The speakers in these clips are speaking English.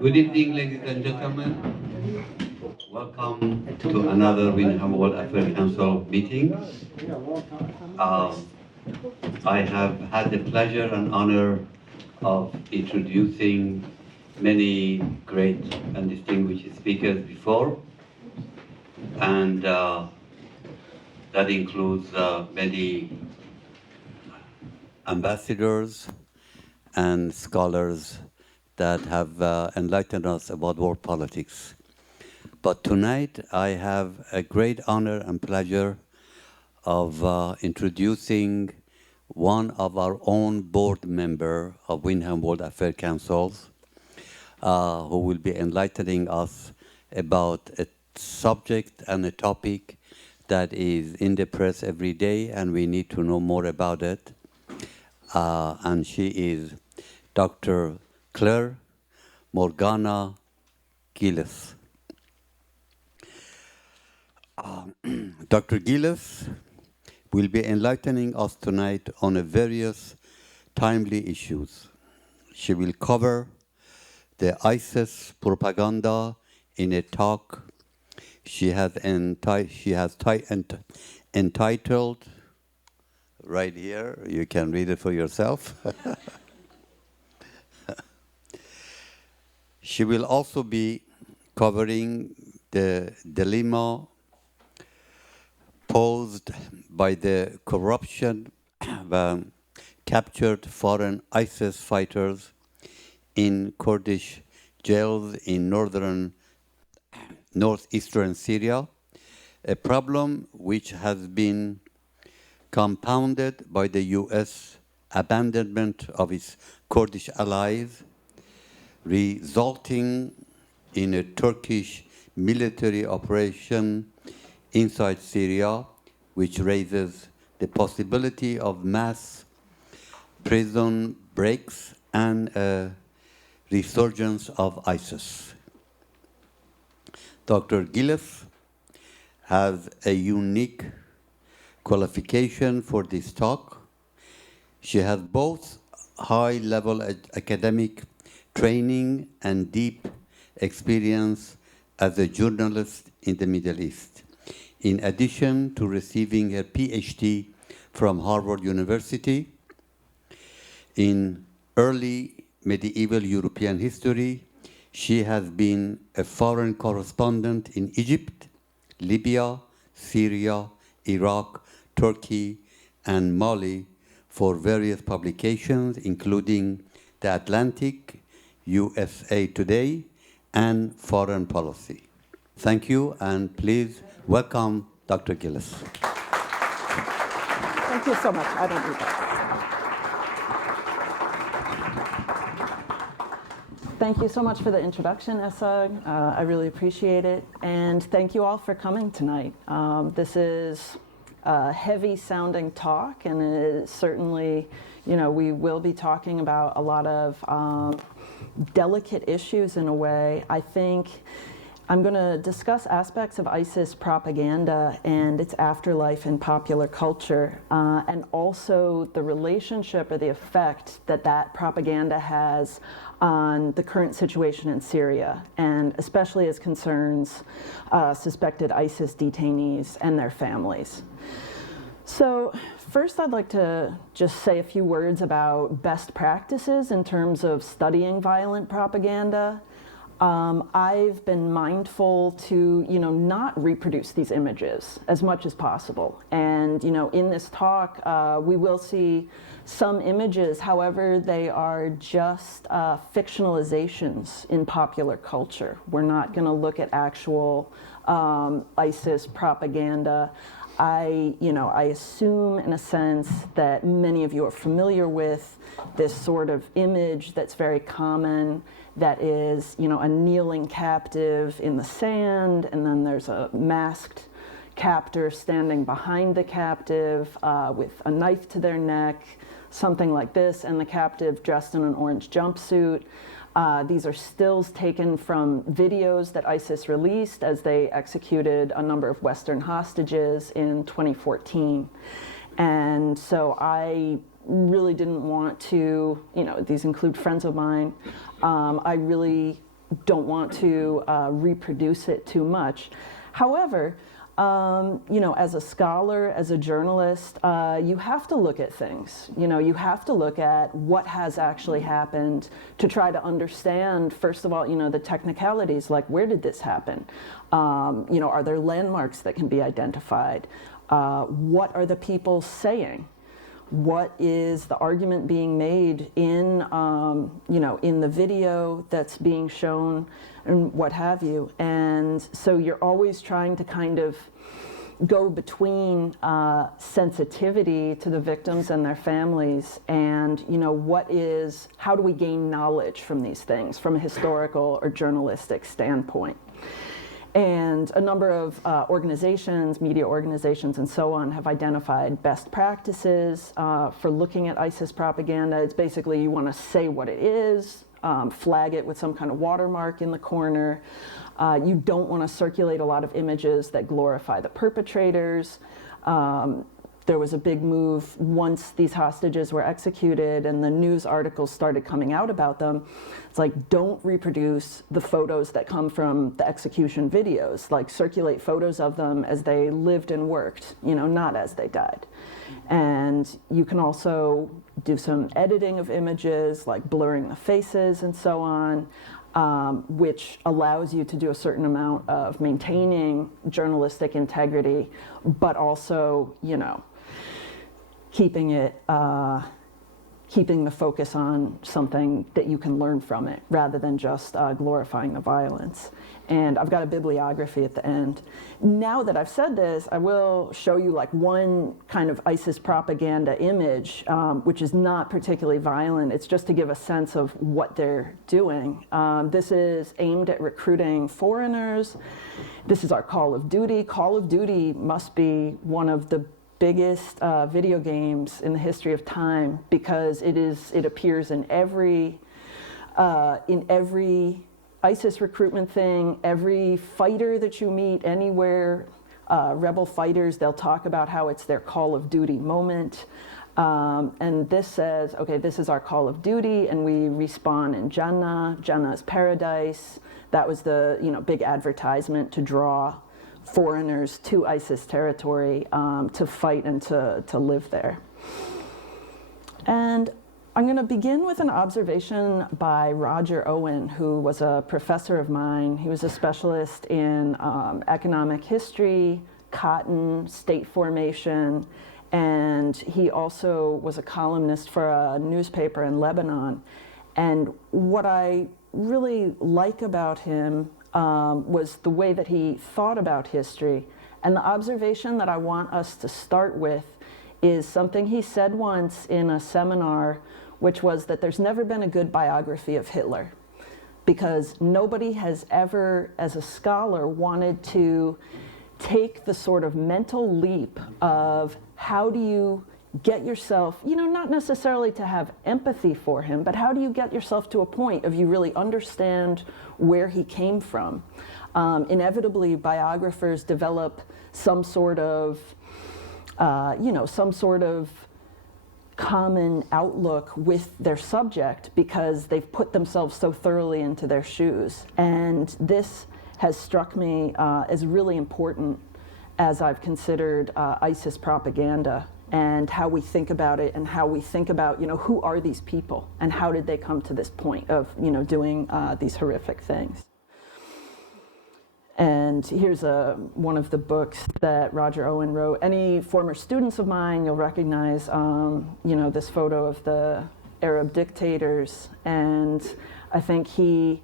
Good evening, ladies and gentlemen. Welcome to another Windham World Affairs Council meeting. Um, I have had the pleasure and honor of introducing many great and distinguished speakers before, and that includes many ambassadors and scholars that have enlightened us about world politics. But tonight I have a great honor and pleasure of introducing one of our own board member of Windham World Affairs Councils, who will be enlightening us about a subject and a topic that is in the press every day, and we need to know more about it. And she is Dr. Clare Morgana Gillis. Dr. Gillis will be enlightening us tonight on a various timely issues. She will cover the ISIS propaganda in a talk she has entitled, right here, you can read it for yourself. She will also be covering the dilemma posed by the corruption of captured foreign ISIS fighters in Kurdish jails in northeastern Syria, a problem which has been compounded by the US abandonment of its Kurdish allies, resulting in a Turkish military operation inside Syria, which raises the possibility of mass prison breaks and a resurgence of ISIS. Dr. Gillis has a unique qualification for this talk. She has both high-level academic training and deep experience as a journalist in the Middle East, in addition to receiving her PhD from Harvard University in early medieval European history. She has been a foreign correspondent in Egypt, Libya, Syria, Iraq, Turkey, and Mali for various publications, including The Atlantic, USA Today, and Foreign Policy. Thank you, and please welcome Dr. Gillis. Thank you so much. I don't need that. Thank you so much for the introduction, Esag. I really appreciate it. And thank you all for coming tonight. This is a heavy-sounding talk, and it is certainly, we will be talking about a lot of delicate issues in a way. I think I'm going to discuss aspects of ISIS propaganda and its afterlife in popular culture, and also the relationship or the effect that that propaganda has on the current situation in Syria, and especially as concerns suspected ISIS detainees and their families. So first, I'd like to just say a few words about best practices in terms of studying violent propaganda. I've been mindful to, not reproduce these images as much as possible. And, in this talk, we will see some images. However, they are just fictionalizations in popular culture. We're not going to look at actual ISIS propaganda. I assume in a sense that many of you are familiar with this sort of image that's very common, that is, a kneeling captive in the sand, and then there's a masked captor standing behind the captive with a knife to their neck, something like this, and the captive dressed in an orange jumpsuit. These are stills taken from videos that ISIS released as they executed a number of Western hostages in 2014. And so I really didn't want to, these include friends of mine, I really don't want to reproduce it too much. However, you know, as a scholar, as a journalist, you have to look at things. You know, you have to look at what has actually happened to try to understand, first of all, you know, the technicalities, like where did this happen? You know, are there landmarks that can be identified? What are the people saying? What is the argument being made in, you know, in the video that's being shown and what have you. And so you're always trying to kind of go between sensitivity to the victims and their families and, you know, how do we gain knowledge from these things from a historical or journalistic standpoint. And a number of organizations, media organizations and so on, have identified best practices for looking at ISIS propaganda. It's basically you want to say what it is, flag it with some kind of watermark in the corner. You don't want to circulate a lot of images that glorify the perpetrators. There was a big move once these hostages were executed and the news articles started coming out about them. It's like, don't reproduce the photos that come from the execution videos. Like, circulate photos of them as they lived and worked, you know, not as they died. And you can also do some editing of images, like blurring the faces and so on, which allows you to do a certain amount of maintaining journalistic integrity, but also, you know, keeping the focus on something that you can learn from it rather than just glorifying the violence. And I've got a bibliography at the end. Now that I've said this, I will show you like one kind of ISIS propaganda image, which is not particularly violent. It's just to give a sense of what they're doing. This is aimed at recruiting foreigners. This is our Call of Duty. Call of Duty must be one of the biggest video games in the history of time because it appears in every ISIS recruitment thing, every fighter that you meet anywhere, rebel fighters, they'll talk about how it's their Call of Duty moment. And this says, okay, this is our Call of Duty, and we respawn in Jannah. Jannah is paradise. That was the, you know, big advertisement to draw foreigners to ISIS territory to fight and to live there. And I'm going to begin with an observation by Roger Owen, who was a professor of mine. He was a specialist in economic history, cotton, state formation, and he also was a columnist for a newspaper in Lebanon. And what I really like about him was the way that he thought about history. And the observation that I want us to start with is something he said once in a seminar, which was that there's never been a good biography of Hitler, because nobody has ever, as a scholar, wanted to take the sort of mental leap of how do you get yourself, you know, not necessarily to have empathy for him, but how do you get yourself to a point of you really understand where he came from? Inevitably, biographers develop some sort of, you know, some sort of common outlook with their subject because they've put themselves so thoroughly into their shoes. And this has struck me as really important as I've considered ISIS propaganda and how we think about it and how we think about, you know, who are these people and how did they come to this point of, you know, doing these horrific things. And here's one of the books that Roger Owen wrote. Any former students of mine, you'll recognize, you know, this photo of the Arab dictators. And I think he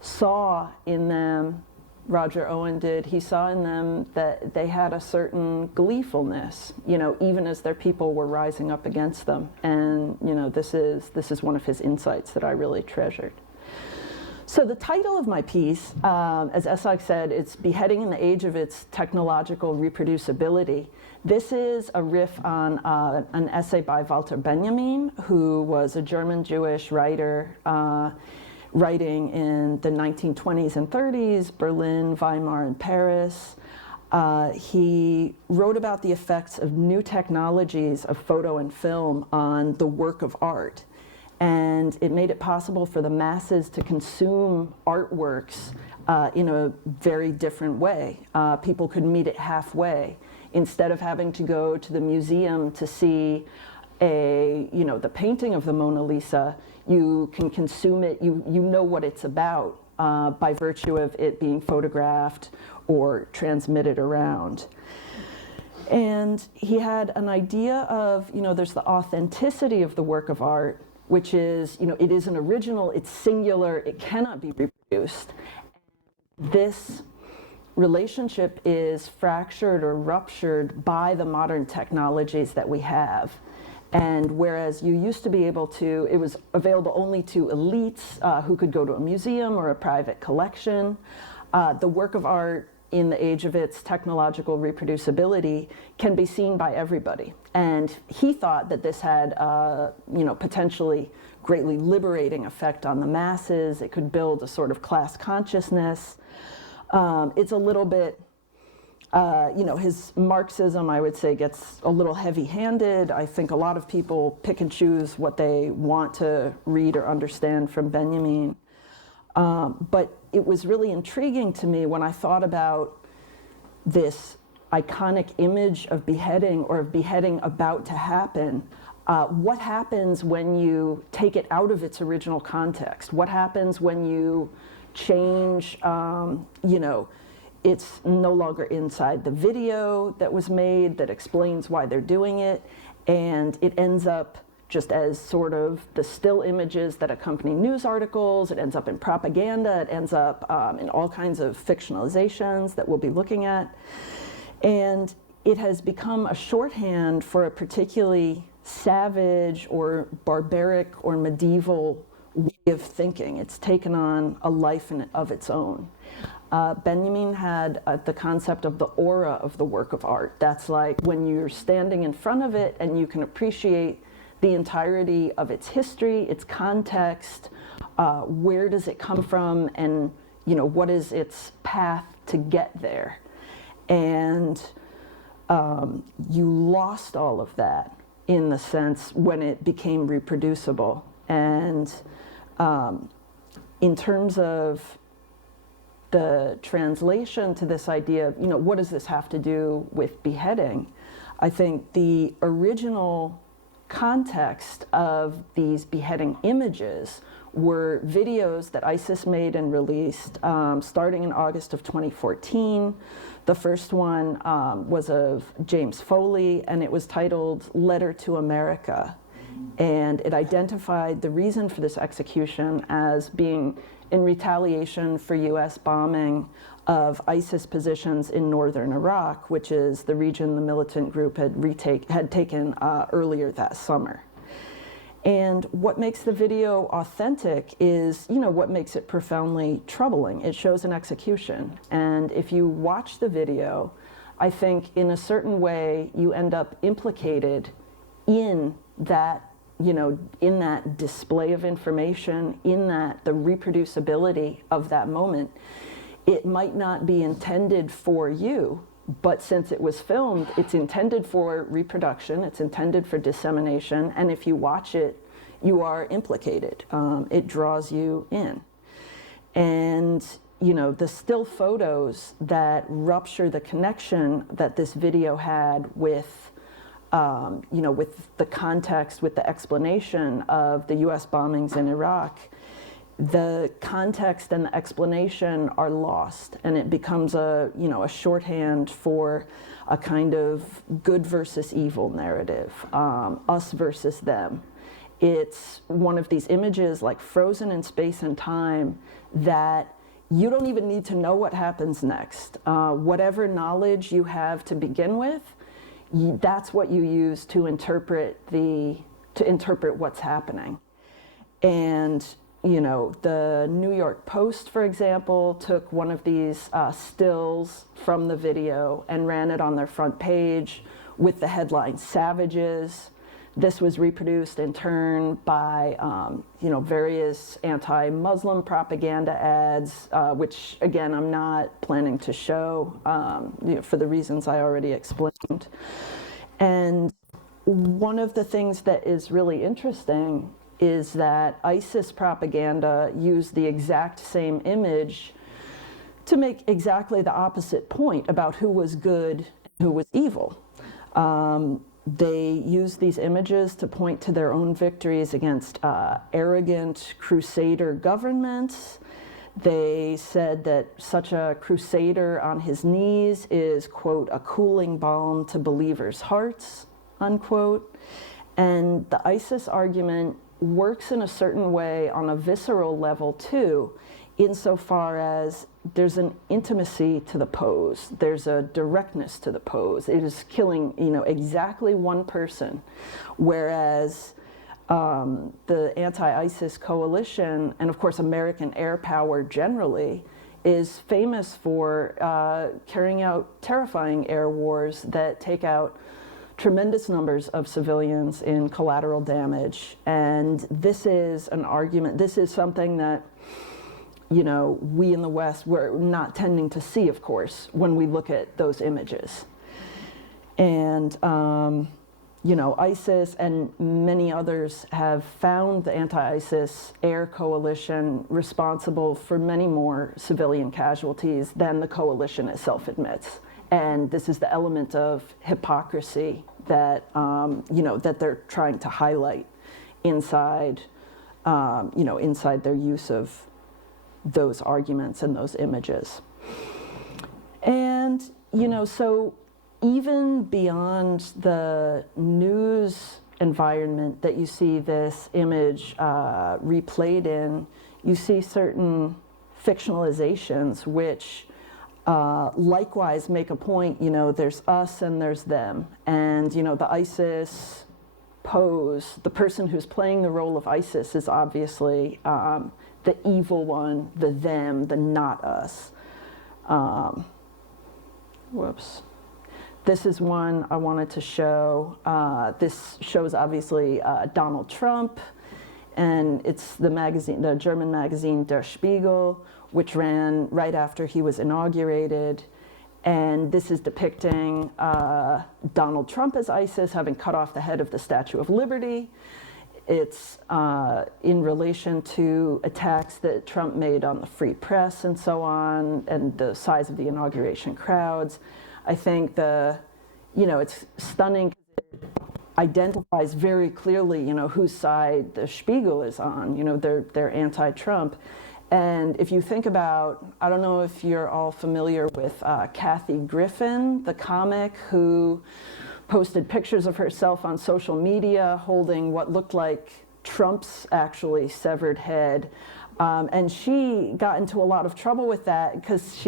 saw in them, Roger Owen did, he saw in them that they had a certain gleefulness, you know, even as their people were rising up against them. And, you know, this is one of his insights that I really treasured. So the title of my piece, as Essog said, it's Beheading in the Age of Its Technological Reproducibility. This is a riff on an essay by Walter Benjamin, who was a German Jewish writer writing in the 1920s and 30s, Berlin, Weimar, and Paris. He wrote about the effects of new technologies of photo and film on the work of art. And it made it possible for the masses to consume artworks in a very different way. People could meet it halfway. Instead of having to go to the museum to see the painting of the Mona Lisa, you can consume it, you know what it's about by virtue of it being photographed or transmitted around. And he had an idea of, there's the authenticity of the work of art, which is, it is an original, it's singular, it cannot be reproduced. This relationship is fractured or ruptured by the modern technologies that we have. And whereas you used to be able to, it was available only to elites who could go to a museum or a private collection, the work of art in the age of its technological reproducibility can be seen by everybody. And he thought that this had, potentially greatly liberating effect on the masses. It could build a sort of class consciousness. It's a little bit, his Marxism, I would say, gets a little heavy-handed. I think a lot of people pick and choose what they want to read or understand from Benjamin. But it was really intriguing to me when I thought about this iconic image of beheading or of beheading about to happen. What happens when you take it out of its original context? What happens when you change, it's no longer inside the video that was made that explains why they're doing it, and it ends up just as sort of the still images that accompany news articles. It ends up in propaganda. It ends up in all kinds of fictionalizations that we'll be looking at. And it has become a shorthand for a particularly savage or barbaric or medieval way of thinking. It's taken on a life of its own. Benjamin had the concept of the aura of the work of art. That's like when you're standing in front of it and you can appreciate the entirety of its history, its context, where does it come from, and what is its path to get there. And you lost all of that in the sense when it became reproducible. And in terms of the translation to this idea of, what does this have to do with beheading? I think the original context of these beheading images were videos that ISIS made and released starting in August of 2014. The first one was of James Foley, and it was titled Letter to America. And it identified the reason for this execution as being in retaliation for US bombing of ISIS positions in northern Iraq, which is the region the militant group had taken earlier that summer. And what makes the video authentic is, what makes it profoundly troubling. It shows an execution. And if you watch the video, I think in a certain way you end up implicated in that, in that display of information, in that the reproducibility of that moment. It might not be intended for you, but since it was filmed, it's intended for reproduction, it's intended for dissemination, and if you watch it, you are implicated. It draws you in. And, the still photos that rupture the connection that this video had with, with the context, with the explanation of the US bombings in Iraq, the context and the explanation are lost, and it becomes a shorthand for a kind of good versus evil narrative, us versus them. It's one of these images like frozen in space and time that you don't even need to know what happens next. Whatever knowledge you have to begin with, that's what you use to interpret what's happening. And the New York Post, for example, took one of these stills from the video and ran it on their front page with the headline, "Savages." This was reproduced in turn by, various anti-Muslim propaganda ads, which, again, I'm not planning to show for the reasons I already explained. And one of the things that is really interesting is that ISIS propaganda used the exact same image to make exactly the opposite point about who was good and who was evil. They used these images to point to their own victories against arrogant crusader governments. They said that such a crusader on his knees is, quote, a cooling balm to believers' hearts, unquote. And the ISIS argument works in a certain way on a visceral level too, insofar as there's an intimacy to the pose, there's a directness to the pose. It is killing, exactly one person, whereas the anti-ISIS coalition, and of course American air power generally, is famous for carrying out terrifying air wars that take out tremendous numbers of civilians in collateral damage. And this is an argument, this is something that we in the West, we're not tending to see, of course, when we look at those images. And, ISIS and many others have found the anti-ISIS air coalition responsible for many more civilian casualties than the coalition itself admits. And this is the element of hypocrisy that, that they're trying to highlight inside, inside their use of those arguments and those images. And, so even beyond the news environment that you see this image replayed in, you see certain fictionalizations which likewise make a point, there's us and there's them. And, the ISIS pose, the person who's playing the role of ISIS is obviously the evil one, the them, the not us. Whoops. This is one I wanted to show. This shows obviously Donald Trump, and it's the magazine, the German magazine Der Spiegel, which ran right after he was inaugurated. And this is depicting Donald Trump as ISIS having cut off the head of the Statue of Liberty. It's in relation to attacks that Trump made on the free press and so on, and the size of the inauguration crowds. I think it's stunning. It identifies very clearly, whose side the Spiegel is on. They're anti-Trump. And if you think about, I don't know if you're all familiar with Kathy Griffin, the comic who posted pictures of herself on social media holding what looked like Trump's actually severed head. And she got into a lot of trouble with that because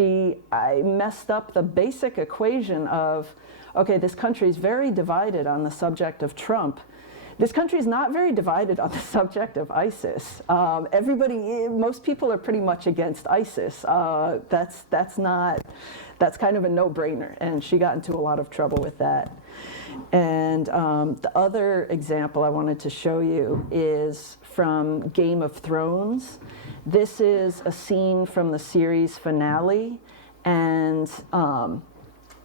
I messed up the basic equation of, okay, this country is very divided on the subject of Trump. This country is not very divided on the subject of ISIS. Most people are pretty much against ISIS. That's kind of a no-brainer, and she got into a lot of trouble with that. And the other example I wanted to show you is from Game of Thrones. This is a scene from the series finale, and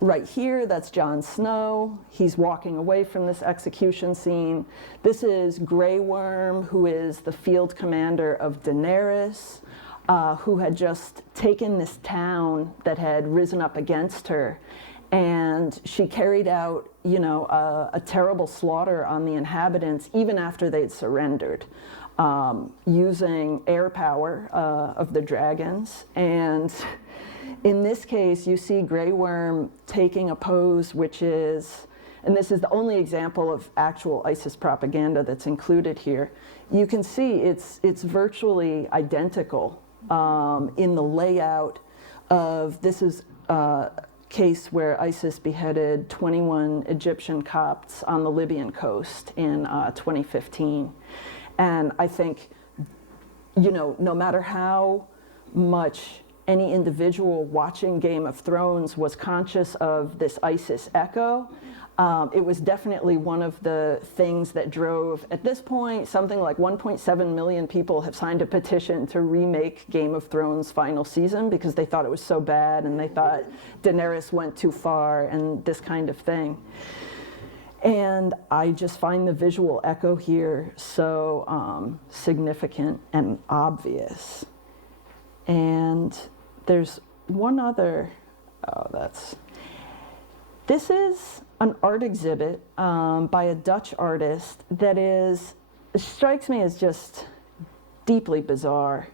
right here, that's Jon Snow. He's walking away from this execution scene. This is Grey Worm, who is the field commander of Daenerys, who had just taken this town that had risen up against her. And she carried out, a terrible slaughter on the inhabitants, even after they'd surrendered, using air power of the dragons. And in this case, you see Grey Worm taking a pose which is, and this is the only example of actual ISIS propaganda that's included here. You can see it's virtually identical in the layout of, this is a case where ISIS beheaded 21 Egyptian Copts on the Libyan coast in 2015. And I think, no matter how much any individual watching Game of Thrones was conscious of this ISIS echo, it was definitely one of the things that drove, at this point, something like 1.7 million people have signed a petition to remake Game of Thrones' final season because they thought it was so bad and they thought Daenerys went too far and this kind of thing. And I just find the visual echo here so significant and obvious. And there's one other, this is an art exhibit by a Dutch artist that strikes me as just deeply bizarre.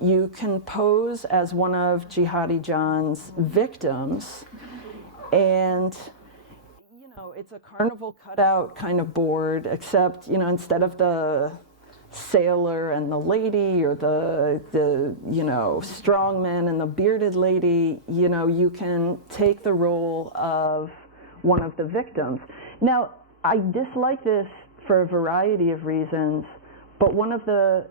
You can pose as one of Jihadi John's victims, and it's a carnival cutout kind of board, except instead of the sailor and the lady, or the strong man and the bearded lady, you can take the role of one of the victims. Now, I dislike this for a variety of reasons, but one of the,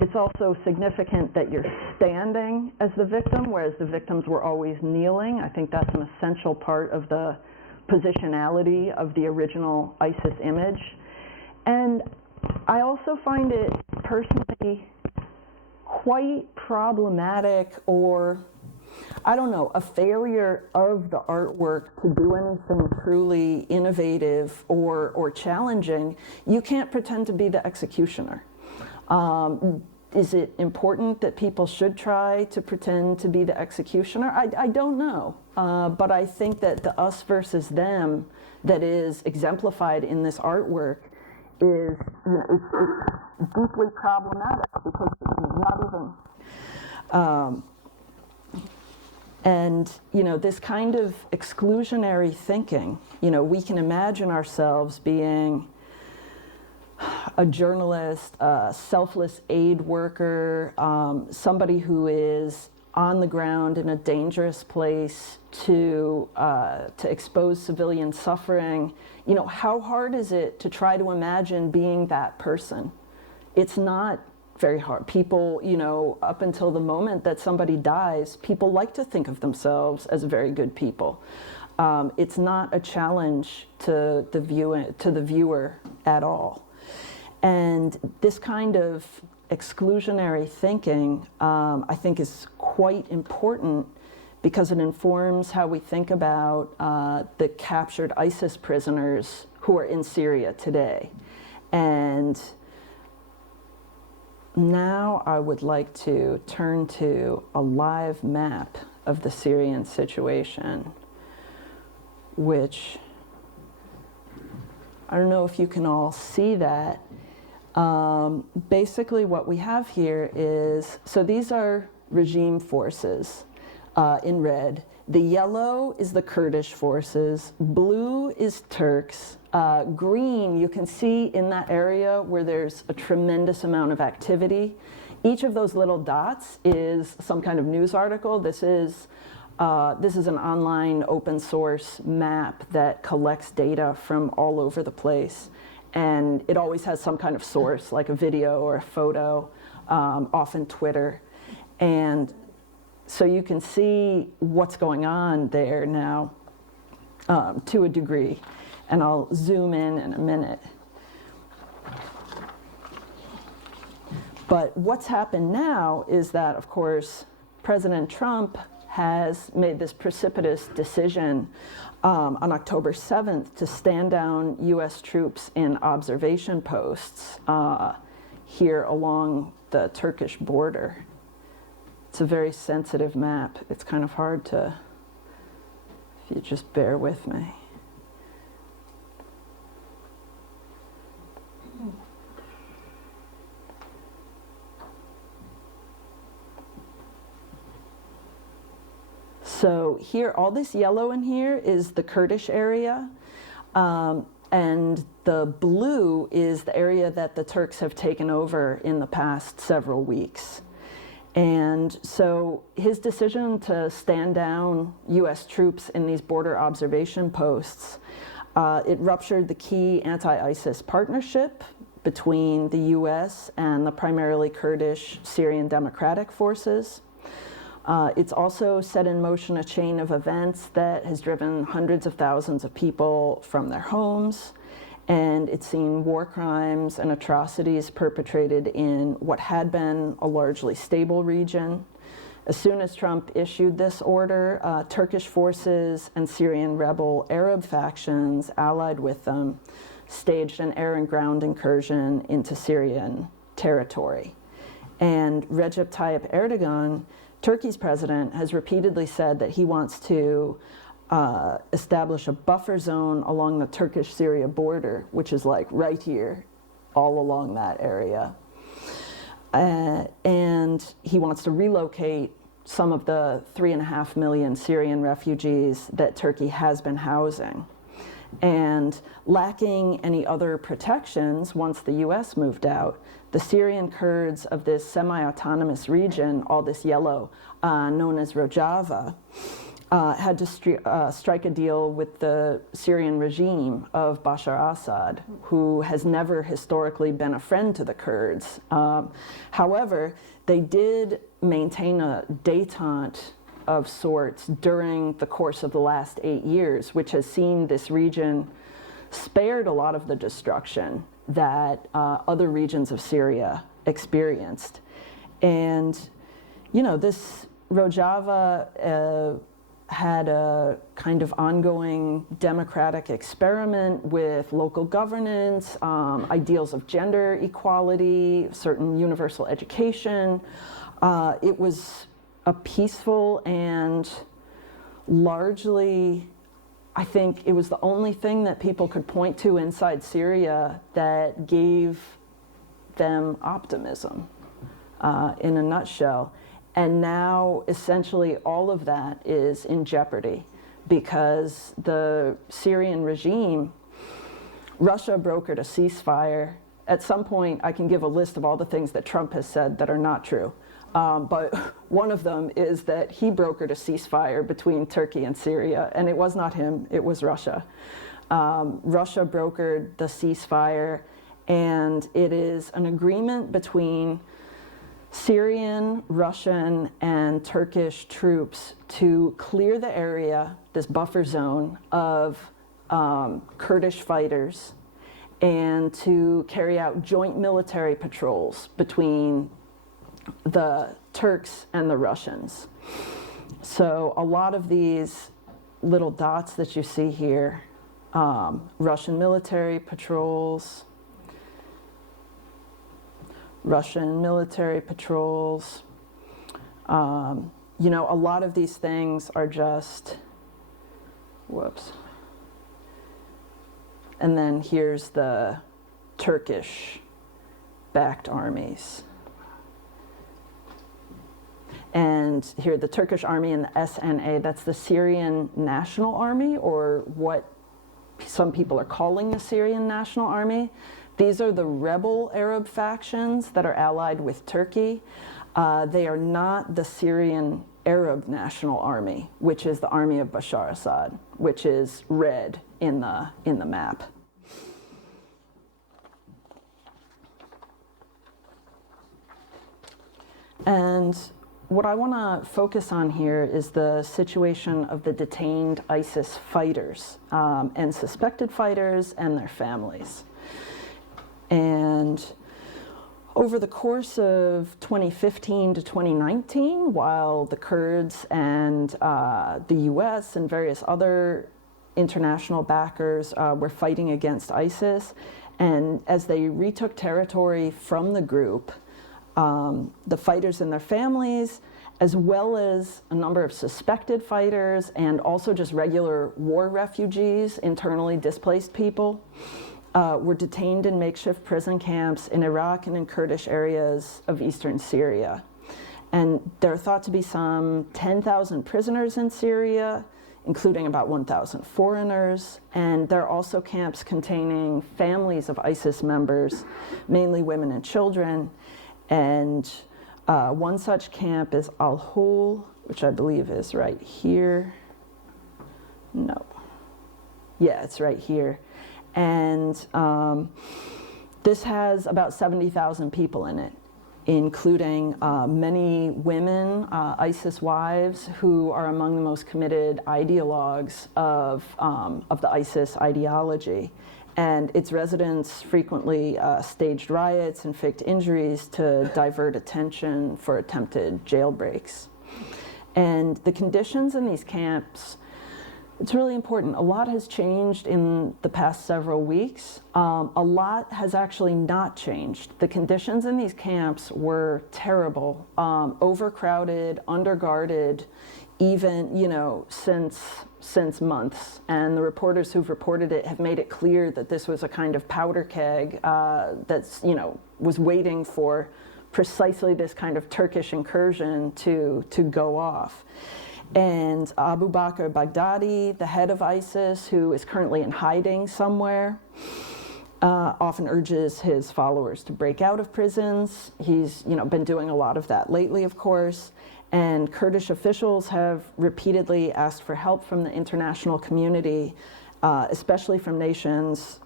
it's also significant that you're standing as the victim, whereas the victims were always kneeling. I think that's an essential part of the positionality of the original ISIS image. And I also find it personally quite problematic, or I don't know, a failure of the artwork to do anything truly innovative or challenging. You can't pretend to be the executioner. Is it important that people should try to pretend to be the executioner? I don't know, but I think that the us versus them that is exemplified in this artwork is it's deeply problematic, because it's not even and this kind of exclusionary thinking, we can imagine ourselves being a journalist, a selfless aid worker, somebody who is on the ground in a dangerous place to expose civilian suffering. How hard is it to try to imagine being that person? It's not very hard. People, up until the moment that somebody dies, people like to think of themselves as very good people. It's not a challenge to the viewer at all. And this kind of exclusionary thinking, I think, is quite important, because it informs how we think about the captured ISIS prisoners who are in Syria today. And now I would like to turn to a live map of the Syrian situation, which I don't know if you can all see that. Basically what we have here is, so these are regime forces in red. The yellow is the Kurdish forces, blue is Turks, green you can see in that area where there's a tremendous amount of activity. Each of those little dots is some kind of news article. This is an online open source map that collects data from all over the place. And it always has some kind of source, like a video or a photo, often Twitter. And so you can see what's going on there now to a degree. And I'll zoom in a minute. But what's happened now is that, of course, President Trump has made this precipitous decision on October 7th to stand down US troops in observation posts here along the Turkish border. It's a very sensitive map. It's kind of hard to, if you just bear with me. So here, all this yellow in here is the Kurdish area, and the blue is the area that the Turks have taken over in the past several weeks. And so his decision to stand down US troops in these border observation posts, it ruptured the key anti-ISIS partnership between the US and the primarily Kurdish Syrian Democratic Forces. It's also set in motion a chain of events that has driven hundreds of thousands of people from their homes, and it's seen war crimes and atrocities perpetrated in what had been a largely stable region. As soon as Trump issued this order, Turkish forces and Syrian rebel Arab factions allied with them staged an air and ground incursion into Syrian territory. And Recep Tayyip Erdogan, Turkey's president, has repeatedly said that he wants to establish a buffer zone along the Turkish-Syria border, which is like right here, all along that area. And he wants to relocate some of the 3.5 million Syrian refugees that Turkey has been housing. And lacking any other protections, once the US moved out, the Syrian Kurds of this semi-autonomous region, all this yellow, known as Rojava, had to strike a deal with the Syrian regime of Bashar Assad, who has never historically been a friend to the Kurds. However, they did maintain a détente of sorts during the course of the last 8 years, which has seen this region spared a lot of the destruction that other regions of Syria experienced. And, you know, this Rojava had a kind of ongoing democratic experiment with local governance, ideals of gender equality, certain universal education. It was a peaceful and largely, I think it was the only thing that people could point to inside Syria that gave them optimism, in a nutshell. And now, essentially, all of that is in jeopardy because the Syrian regime, Russia brokered a ceasefire. At some point, I can give a list of all the things that Trump has said that are not true. But one of them is that he brokered a ceasefire between Turkey and Syria, and it was not him, it was Russia. Russia brokered the ceasefire, and it is an agreement between Syrian, Russian, and Turkish troops to clear the area, this buffer zone, of Kurdish fighters and to carry out joint military patrols between the Turks and the Russians. So a lot of these little dots that you see here, Russian military patrols, Russian military patrols. You know, a lot of these things are just, whoops. And then here's the Turkish-backed armies. And here, the Turkish army and the SNA, that's the Syrian National Army, or what some people are calling the Syrian National Army. These are the rebel Arab factions that are allied with Turkey. They are not the Syrian Arab National Army, which is the army of Bashar Assad, which is red in the map. And what I want to focus on here is the situation of the detained ISIS fighters and suspected fighters and their families. And over the course of 2015 to 2019, while the Kurds and the US and various other international backers were fighting against ISIS, and as they retook territory from the group, the fighters and their families, as well as a number of suspected fighters and also just regular war refugees, internally displaced people, were detained in makeshift prison camps in Iraq and in Kurdish areas of eastern Syria. And there are thought to be some 10,000 prisoners in Syria, including about 1,000 foreigners. And there are also camps containing families of ISIS members, mainly women and children. And one such camp is Al-Hol, which I believe is right here. No. Yeah, it's right here. And this has about 70,000 people in it, including many women, ISIS wives, who are among the most committed ideologues of the ISIS ideology. And its residents frequently staged riots and faked injuries to divert attention for attempted jailbreaks. And the conditions in these camps, it's really important. A lot has changed in the past several weeks. A lot has actually not changed. The conditions in these camps were terrible, overcrowded, underguarded, even, since months. And the reporters who've reported it have made it clear that this was a kind of powder keg that's, was waiting for precisely this kind of Turkish incursion to go off. And Abu Bakr Baghdadi, the head of ISIS, who is currently in hiding somewhere, often urges his followers to break out of prisons. He's been doing a lot of that lately, of course. And Kurdish officials have repeatedly asked for help from the international community, especially from nations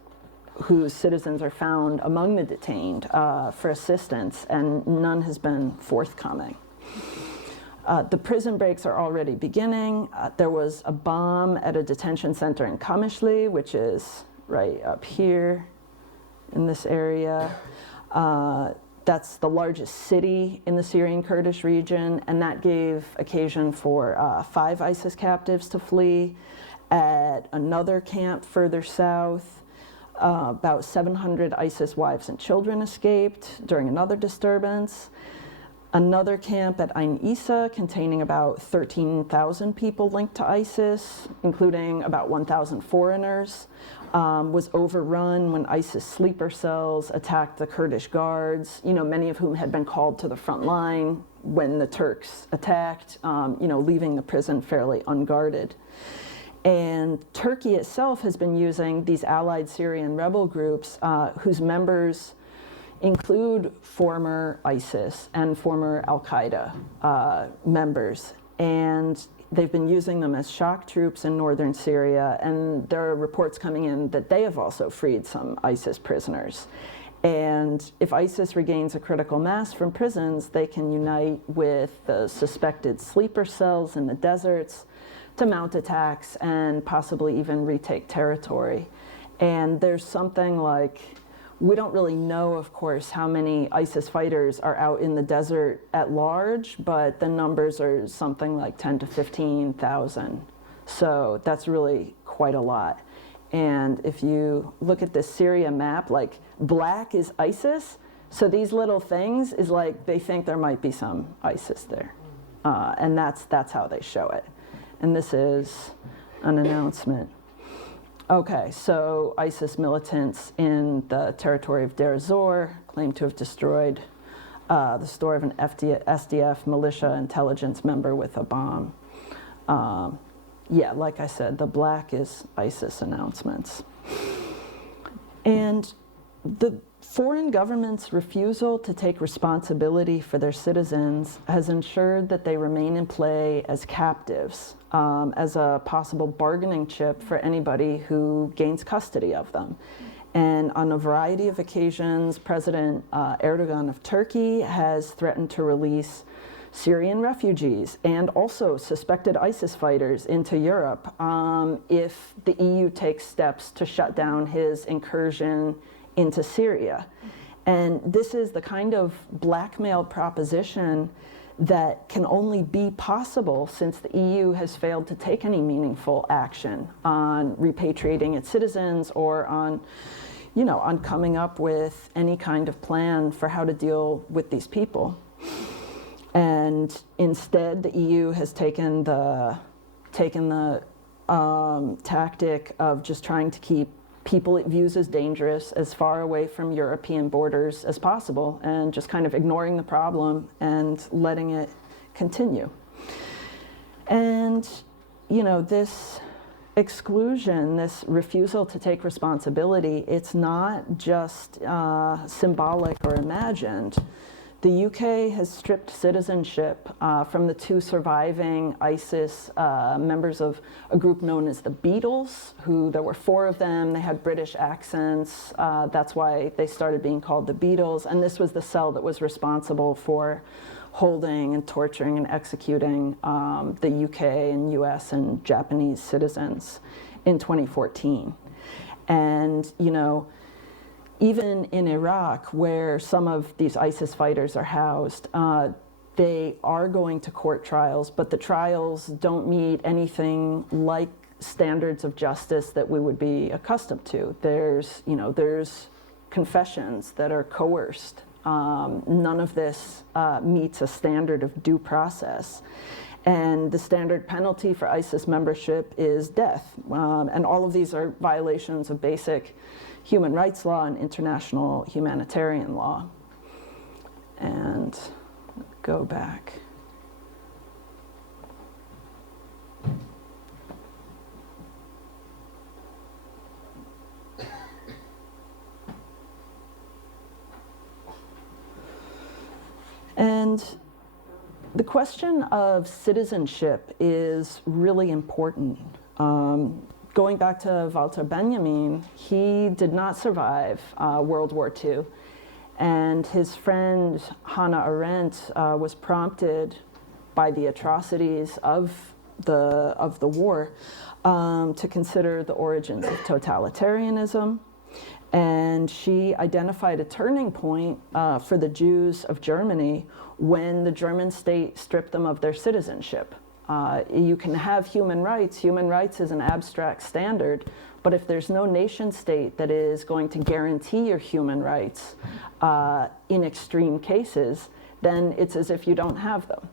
whose citizens are found among the detained, for assistance, and none has been forthcoming. The prison breaks are already beginning. There was a bomb at a detention center in Kamishli, which is right up here in this area. That's the largest city in the Syrian Kurdish region, and that gave occasion for 5 ISIS captives to flee. At another camp further south, about 700 ISIS wives and children escaped during another disturbance. Another camp at Ain Issa, containing about 13,000 people linked to ISIS, including about 1,000 foreigners, was overrun when ISIS sleeper cells attacked the Kurdish guards, many of whom had been called to the front line when the Turks attacked, leaving the prison fairly unguarded. And Turkey itself has been using these allied Syrian rebel groups whose members include former ISIS and former Al-Qaeda members. And they've been using them as shock troops in northern Syria. And there are reports coming in that they have also freed some ISIS prisoners. And if ISIS regains a critical mass from prisons, they can unite with the suspected sleeper cells in the deserts to mount attacks and possibly even retake territory. And there's something like, we don't really know, of course, how many ISIS fighters are out in the desert at large, but the numbers are something like 10 to 15,000. So that's really quite a lot. And if you look at this Syria map, like black is ISIS, so these little things is like they think there might be some ISIS there. And that's how they show it. And this is an announcement. Okay, so ISIS militants in the territory of Deir ez-Zor claim to have destroyed the store of an SDF militia intelligence member with a bomb. Yeah, like I said, the black is ISIS announcements. And the foreign government's refusal to take responsibility for their citizens has ensured that they remain in play as captives, as a possible bargaining chip for anybody who gains custody of them. And on a variety of occasions, President Erdogan of Turkey has threatened to release Syrian refugees and also suspected ISIS fighters into Europe if the EU takes steps to shut down his incursion into Syria. And this is the kind of blackmail proposition that can only be possible since the EU has failed to take any meaningful action on repatriating its citizens or on, on coming up with any kind of plan for how to deal with these people. And instead, the EU has taken the tactic of just trying to keep people it views as dangerous as far away from European borders as possible, and just kind of ignoring the problem and letting it continue. And, this exclusion, this refusal to take responsibility, it's not just symbolic or imagined. The UK has stripped citizenship from the 2 surviving ISIS members of a group known as the Beatles, who there were 4 of them. They had British accents. That's why they started being called the Beatles. And this was the cell that was responsible for holding and torturing and executing the UK and US and Japanese citizens in 2014. And, even in Iraq, where some of these ISIS fighters are housed, they are going to court trials, but the trials don't meet anything like standards of justice that we would be accustomed to. There's confessions that are coerced. None of this meets a standard of due process. And the standard penalty for ISIS membership is death. And all of these are violations of basic human rights law and international humanitarian law. And go back. And the question of citizenship is really important. Going back to Walter Benjamin, he did not survive World War II. And his friend Hannah Arendt was prompted by the atrocities of the war to consider the origins of totalitarianism. And she identified a turning point for the Jews of Germany when the German state stripped them of their citizenship. You can have human rights. Human rights is an abstract standard, but if there's no nation state that is going to guarantee your human rights in extreme cases, then it's as if you don't have them.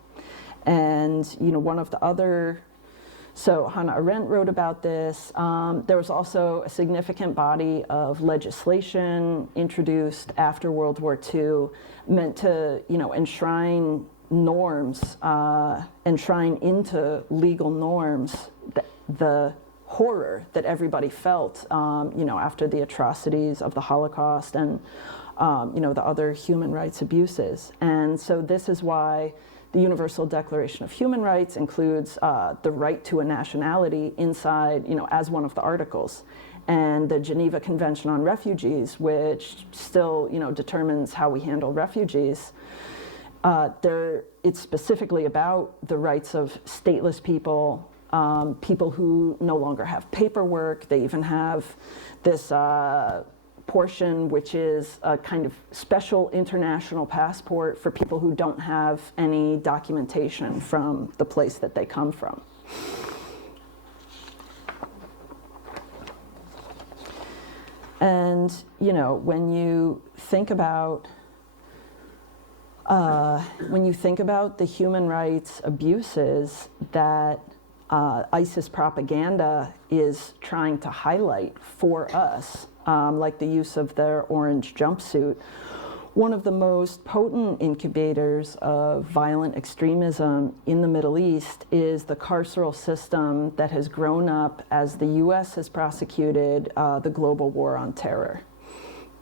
And one of the other, so Hannah Arendt wrote about this. There was also a significant body of legislation introduced after World War II meant to enshrine norms, enshrine into legal norms the horror that everybody felt, after the atrocities of the Holocaust and, the other human rights abuses. And so this is why the Universal Declaration of Human Rights includes the right to a nationality inside, as one of the articles. And the Geneva Convention on Refugees, which still, determines how we handle refugees, it's specifically about the rights of stateless people, people who no longer have paperwork. They even have this portion which is a kind of special international passport for people who don't have any documentation from the place that they come from. And, when you think about the human rights abuses that ISIS propaganda is trying to highlight for us, like the use of their orange jumpsuit, one of the most potent incubators of violent extremism in the Middle East is the carceral system that has grown up as the US has prosecuted the global war on terror.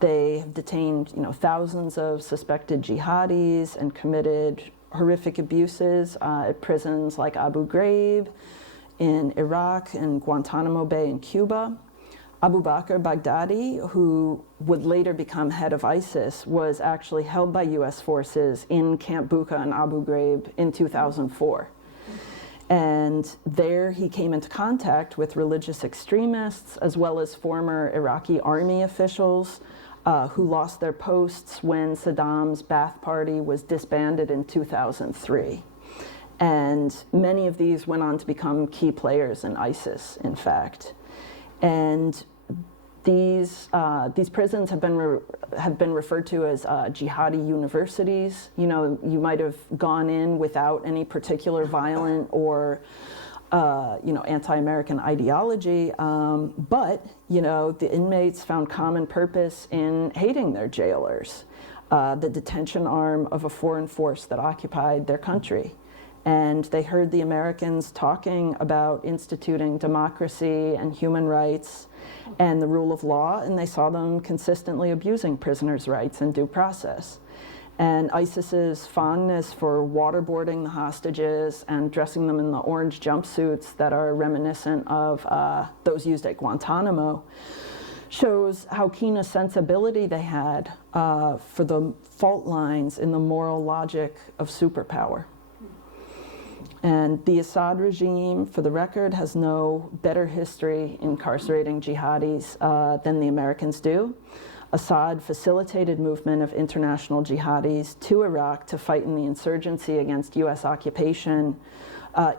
They have detained, thousands of suspected jihadis and committed horrific abuses at prisons like Abu Ghraib in Iraq and Guantanamo Bay in Cuba. Abu Bakr Baghdadi, who would later become head of ISIS, was actually held by US forces in Camp Bucca and Abu Ghraib in 2004. And there he came into contact with religious extremists as well as former Iraqi army officials who lost their posts when Saddam's Ba'ath Party was disbanded in 2003. And many of these went on to become key players in ISIS, in fact. And these prisons have been referred to as jihadi universities. You might have gone in without any particular violent or anti-American ideology, but the inmates found common purpose in hating their jailers, the detention arm of a foreign force that occupied their country. And they heard the Americans talking about instituting democracy and human rights and the rule of law, and they saw them consistently abusing prisoners' rights and due process. And ISIS's fondness for waterboarding the hostages and dressing them in the orange jumpsuits that are reminiscent of those used at Guantanamo shows how keen a sensibility they had for the fault lines in the moral logic of superpower. And the Assad regime, for the record, has no better history incarcerating jihadis than the Americans do. Assad facilitated movement of international jihadis to Iraq to fight in the insurgency against US occupation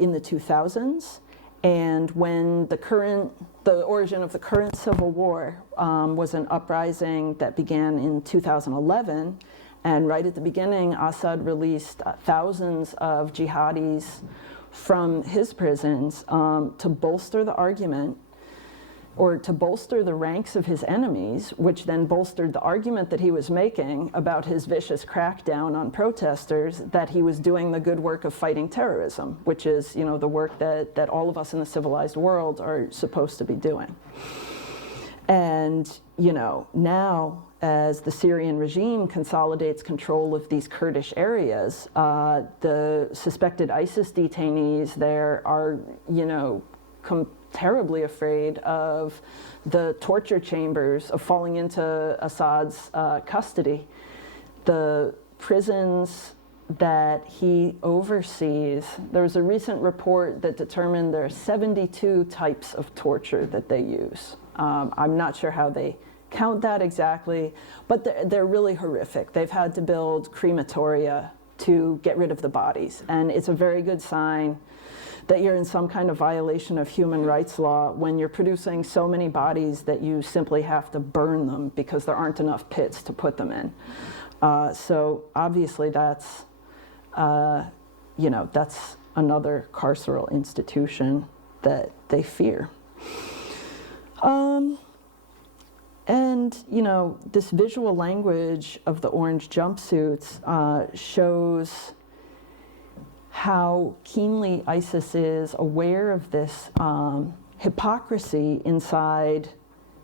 in the 2000s. And when the origin of the current civil war was an uprising that began in 2011, and right at the beginning, Assad released thousands of jihadis from his prisons to bolster the argument, or to bolster the ranks of his enemies, which then bolstered the argument that he was making about his vicious crackdown on protesters, that he was doing the good work of fighting terrorism, which is, you know, the work that all of us in the civilized world are supposed to be doing. And, you know, now, as the Syrian regime consolidates control of these Kurdish areas, the suspected ISIS detainees there are, you know, terribly afraid of the torture chambers, of falling into Assad's custody. The prisons that he oversees, there was a recent report that determined there are 72 types of torture that they use. I'm not sure how they count that exactly, but they're really horrific. They've had to build crematoria to get rid of the bodies, and it's a very good sign that you're in some kind of violation of human rights law when you're producing so many bodies that you simply have to burn them because there aren't enough pits to put them in. So obviously that's, you know, that's another carceral institution that they fear. And, you know, this visual language of the orange jumpsuits shows how keenly ISIS is aware of this hypocrisy inside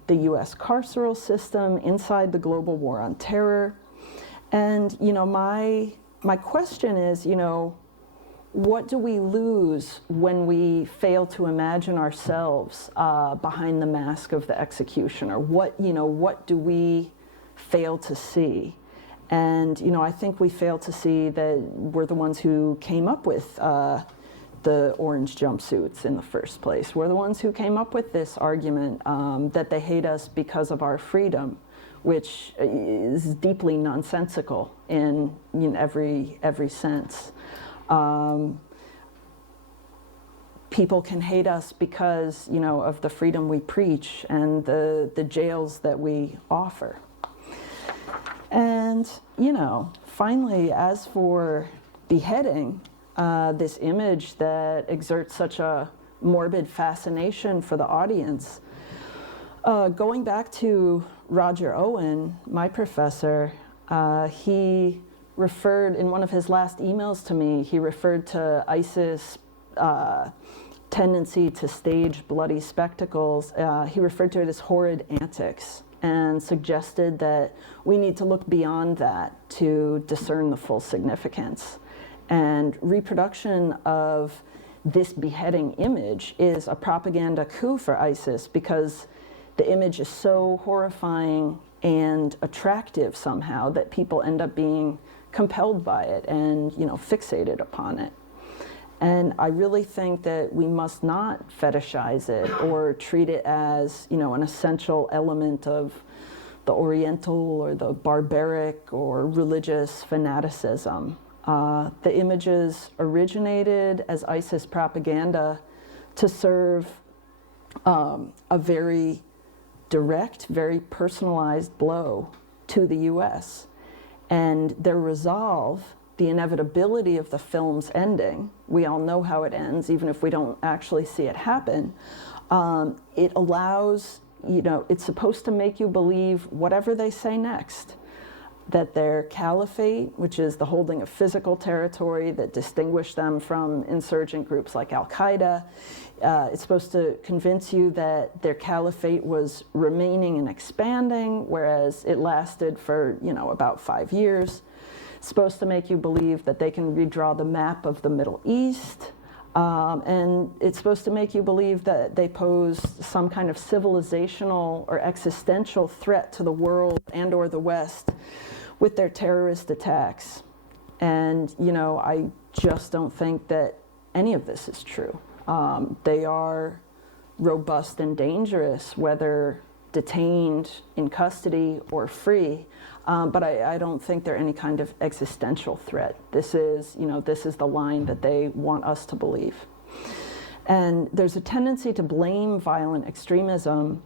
the US carceral system, inside the global war on terror. And, you know, my question is, you know, what do we lose when we fail to imagine ourselves behind the mask of the executioner? What, you know, what do we fail to see? And, you know, I think we fail to see that we're the ones who came up with the orange jumpsuits in the first place. We're the ones who came up with this argument that they hate us because of our freedom, which is deeply nonsensical in every sense. People can hate us because, you know, of the freedom we preach and the jails that we offer. And, you know, finally, as for beheading, this image that exerts such a morbid fascination for the audience, going back to Roger Owen, my professor, he referred, in one of his last emails to me, he referred to ISIS' tendency to stage bloody spectacles. He referred to it as horrid antics, and suggested that we need to look beyond that to discern the full significance. And reproduction of this beheading image is a propaganda coup for ISIS because the image is so horrifying and attractive somehow that people end up being compelled by it and, you know, fixated upon it. And I really think that we must not fetishize it or treat it as, you know, an essential element of the Oriental or the barbaric or religious fanaticism. The images originated as ISIS propaganda to serve a very direct, very personalized blow to the US. And their resolve, the inevitability of the film's ending, we all know how it ends, even if we don't actually see it happen, it allows, you know, it's supposed to make you believe whatever they say next, that their caliphate, which is the holding of physical territory that distinguished them from insurgent groups like Al-Qaeda, it's supposed to convince you that their caliphate was remaining and expanding, whereas it lasted for, you know, about 5 years. It's supposed to make you believe that they can redraw the map of the Middle East. And it's supposed to make you believe that they pose some kind of civilizational or existential threat to the world and or the West with their terrorist attacks. And, you know, I just don't think that any of this is true. They are robust and dangerous, whether detained in custody or free, but I don't think they're any kind of existential threat. This is the line that they want us to believe. And there's a tendency to blame violent extremism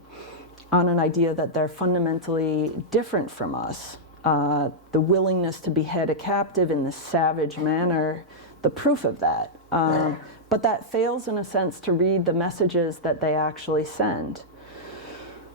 on an idea that they're fundamentally different from us. The willingness to behead a captive in this savage manner, the proof of that. But that fails, in a sense, to read the messages that they actually send.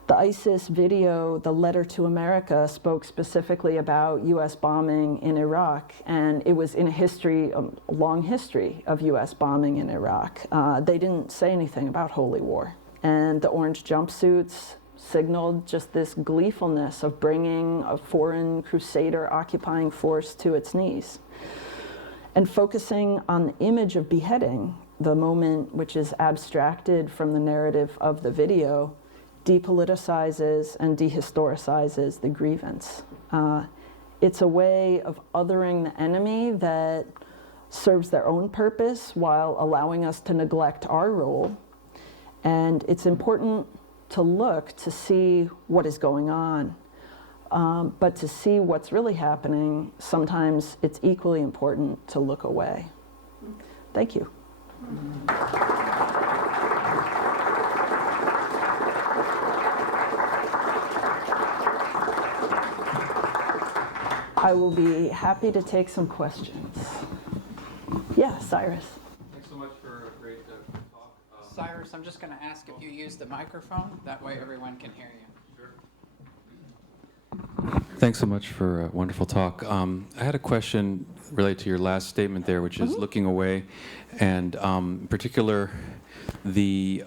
The ISIS video, The Letter to America, spoke specifically about US bombing in Iraq, and it was in a long history of US bombing in Iraq. They didn't say anything about holy war. And the orange jumpsuits signaled just this gleefulness of bringing a foreign crusader occupying force to its knees. And focusing on the image of beheading, the moment which is abstracted from the narrative of the video, depoliticizes and dehistoricizes the grievance. It's a way of othering the enemy that serves their own purpose while allowing us to neglect our role. And it's important to look to see what is going on. But to see what's really happening, sometimes it's equally important to look away. Thank you. I will be happy to take some questions. Yeah, Cyrus. Thanks so much for a great talk. Cyrus, I'm just going to ask if you use the microphone. That way everyone can hear you. Sure. Thanks so much for a wonderful talk. I had a question related to your last statement there, which is looking away, and in particular, the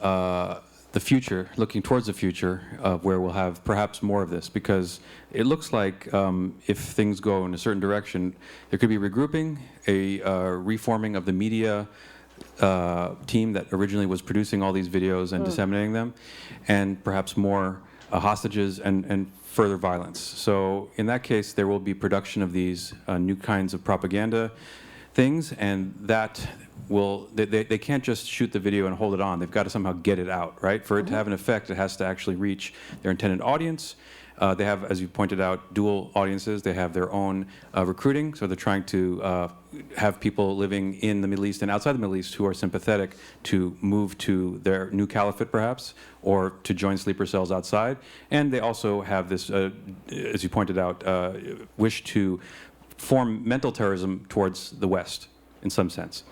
future, looking towards the future of where we'll have perhaps more of this, because it looks like if things go in a certain direction, there could be regrouping, a reforming of the media team that originally was producing all these videos and disseminating them, and perhaps more hostages and further violence. So in that case, there will be production of these new kinds of propaganda things, and that will, they can't just shoot the video and hold it on. They've got to somehow get it out, right? For it to have an effect, it has to actually reach their intended audience. They have, as you pointed out, dual audiences. They have their own recruiting, so they're trying to have people living in the Middle East and outside the Middle East who are sympathetic to move to their new caliphate, perhaps, or to join sleeper cells outside. And they also have this, as you pointed out, wish to form mental terrorism towards the West, in some sense.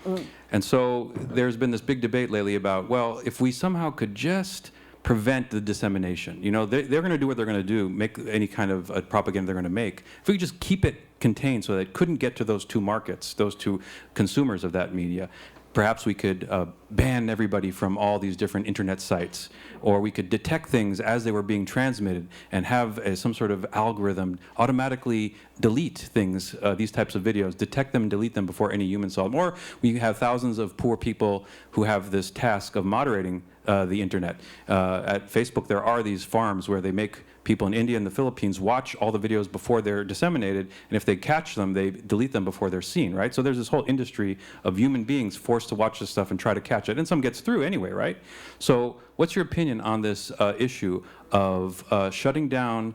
And so there's been this big debate lately about, well, if we somehow could just prevent the dissemination. You know, they're going to do what they're going to do, make any kind of propaganda they're going to make. If we could just keep it contained so that it couldn't get to those two markets, those two consumers of that media, perhaps we could ban everybody from all these different internet sites, or we could detect things as they were being transmitted and have some sort of algorithm automatically delete things, these types of videos, detect them and delete them before any human saw them. Or we have thousands of poor people who have this task of moderating the internet. At Facebook, there are these farms where they make people in India and the Philippines watch all the videos before they're disseminated, and if they catch them, they delete them before they're seen, right? So there's this whole industry of human beings forced to watch this stuff and try to catch it, and some gets through anyway, right? So what's your opinion on this issue of shutting down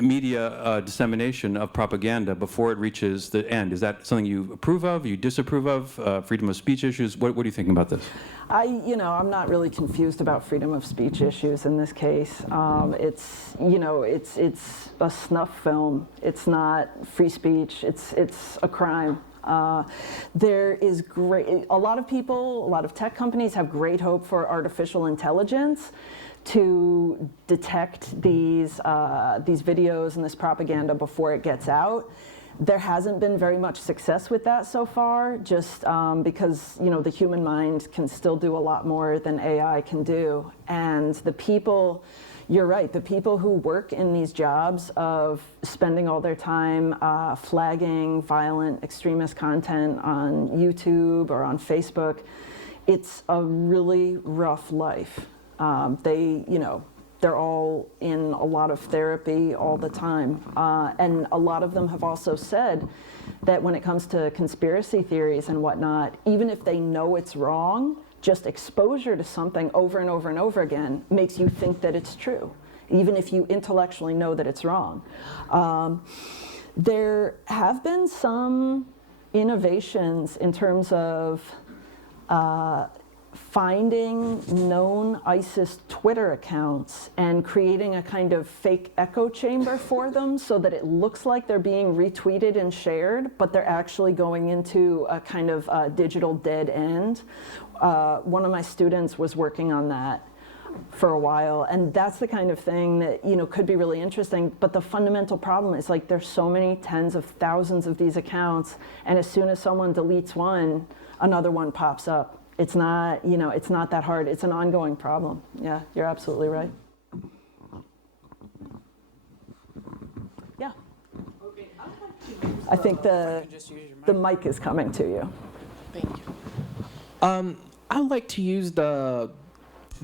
media dissemination of propaganda before it reaches the end? Is that something you approve of, you disapprove of, freedom of speech issues? What are you thinking about this? I'm not really confused about freedom of speech issues in this case. It's a snuff film. It's not free speech. It's a crime. There is a lot of people, a lot of tech companies have great hope for artificial intelligence to detect these videos and this propaganda before it gets out. There hasn't been very much success with that so far, just because the human mind can still do a lot more than AI can do. And the people, you're right, the people who work in these jobs of spending all their time flagging violent extremist content on YouTube or on Facebook, it's a really rough life. They're all in a lot of therapy all the time. And a lot of them have also said that when it comes to conspiracy theories and whatnot, even if they know it's wrong, just exposure to something over and over and over again makes you think that it's true. even if you intellectually know that it's wrong. There have been some innovations in terms of finding known ISIS Twitter accounts and creating a kind of fake echo chamber for them so that it looks like they're being retweeted and shared, but they're actually going into a kind of digital dead end. One of my students was working on that for a while, and that's the kind of thing that, you know, could be really interesting. But the fundamental problem is, like, there's so many tens of thousands of these accounts, and as soon as someone deletes one, another one pops up. It's not, you know, it's not that hard. It's an ongoing problem. Yeah, you're absolutely right. Yeah. Okay, I'd like to use I think You just use your the mic. mic is coming to you. Thank you. I'd like to use the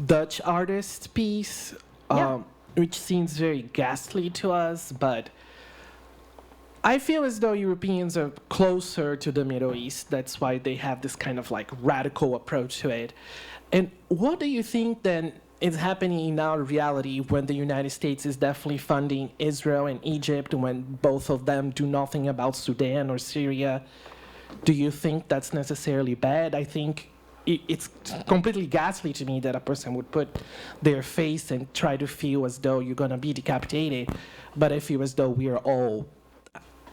Dutch artist piece, Yeah. which seems very ghastly to us, but I feel as though Europeans are closer to the Middle East. That's why they have this kind of like radical approach to it. And what do you think then is happening in our reality when the United States is definitely funding Israel and Egypt, when both of them do nothing about Sudan or Syria? Do you think that's necessarily bad? I think it's completely ghastly to me that a person would put their face and try to feel as though you're going to be decapitated, but I feel as though we are all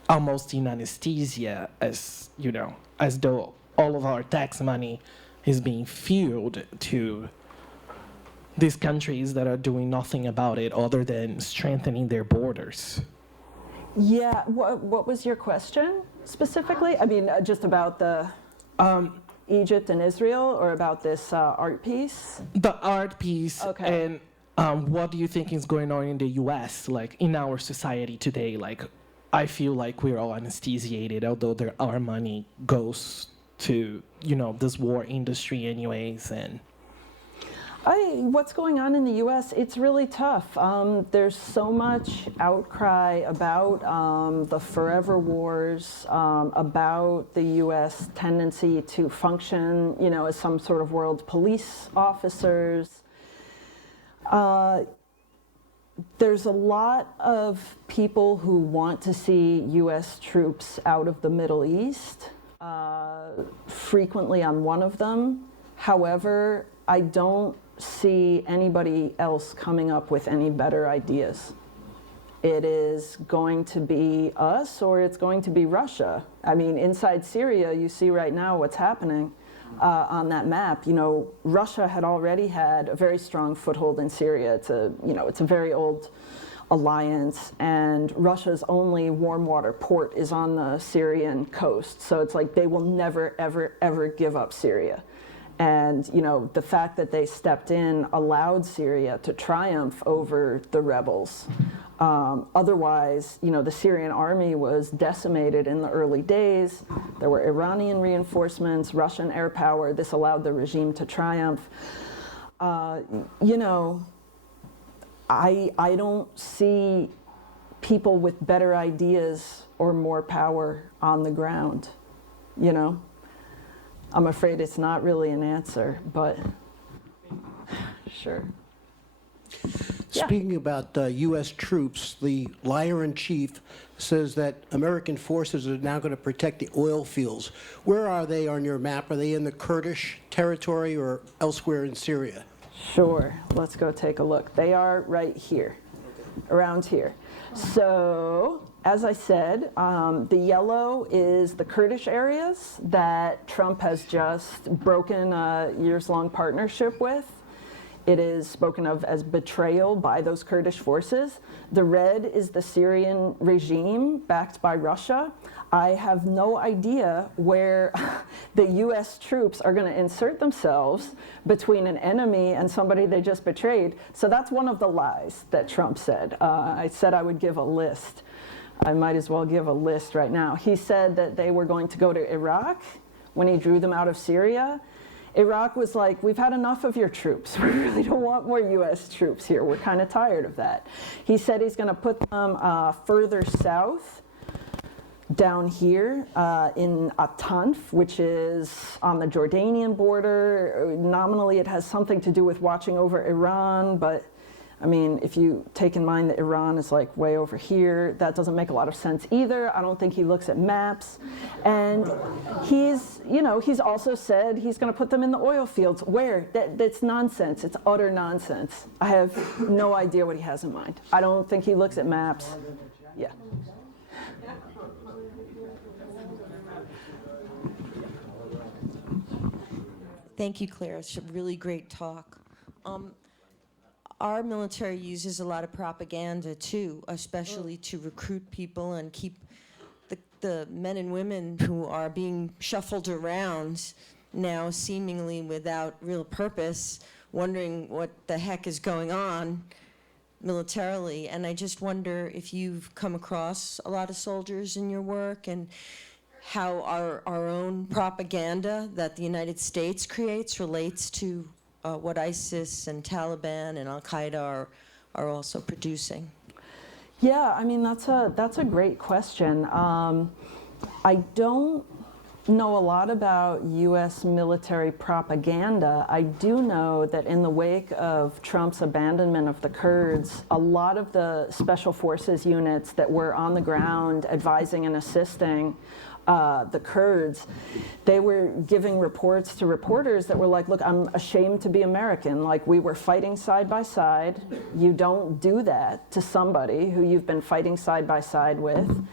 almost in anesthesia, as you know, as though all of our tax money is being fueled to these countries that are doing nothing about it other than strengthening their borders. Yeah, what was your question specifically? I mean, just about the Egypt and Israel, or about this art piece? The art piece. Okay. And what do you think is going on in the US, like in our society today? Like, I feel like we're all anesthesiated, although our money goes to, you know, this war industry anyways. And What's going on in the U.S., it's really tough. There's so much outcry about the forever wars, about the U.S. tendency to function, you know, as some sort of world police officers. There's a lot of people who want to see U.S. troops out of the Middle East. Frequently I'm one of them. However, I don't see anybody else coming up with any better ideas. It is going to be us, or it's going to be Russia. I mean, inside Syria, you see right now what's happening on that map. You know, Russia had already had a very strong foothold in Syria. It's a, you know, it's a very old alliance, and Russia's only warm water port is on the Syrian coast. So it's like they will never, ever, ever give up Syria. And, you know, the fact that they stepped in allowed Syria to triumph over the rebels. Otherwise, you know, the Syrian army was decimated in the early days. There were Iranian reinforcements, Russian air power. This allowed the regime to triumph. You know, I don't see people with better ideas or more power on the ground, you know? I'm afraid it's not really an answer, but sure. Yeah. Speaking about U.S. troops, the liar-in-chief says that American forces are now going to protect the oil fields. Where are they on your map? Are they in the Kurdish territory or elsewhere in Syria? Sure, let's go take a look. They are right here, around here. So, as I said, the yellow is the Kurdish areas that Trump has just broken a years-long partnership with. It is spoken of as betrayal by those Kurdish forces. The red is the Syrian regime backed by Russia. I have no idea where the U.S. troops are going to insert themselves between an enemy and somebody they just betrayed. So that's one of the lies that Trump said. I said I would give a list. I might as well give a list right now. He said that they were going to go to Iraq when he drew them out of Syria. Iraq was like, we've had enough of your troops. We really don't want more U.S. troops here. We're kind of tired of that. He said he's going to put them further south, down here in Atanf, which is on the Jordanian border. Nominally, it has something to do with watching over Iran, but I mean, if you take in mind that Iran is like way over here, that doesn't make a lot of sense either. I don't think he looks at maps. And he's, you know, he's also said he's going to put them in the oil fields. Where? That's nonsense. It's utter nonsense. I have no idea what he has in mind. I don't think he looks at maps. Yeah. Thank you, Claire. It's a really great talk. Our military uses a lot of propaganda, too, especially to recruit people and keep the men and women who are being shuffled around now seemingly without real purpose, wondering what the heck is going on militarily. And I just wonder if you've come across a lot of soldiers in your work and how our own propaganda that the United States creates relates to what ISIS and Taliban and Al-Qaeda are also producing. Yeah, I mean, that's a great question. I don't know a lot about U.S. military propaganda. I do know that in the wake of Trump's abandonment of the Kurds, a lot of the special forces units that were on the ground advising and assisting the Kurds, they were giving reports to reporters that were like, look, I'm ashamed to be American. Like, we were fighting side by side. You don't do that to somebody who you've been fighting side by side with.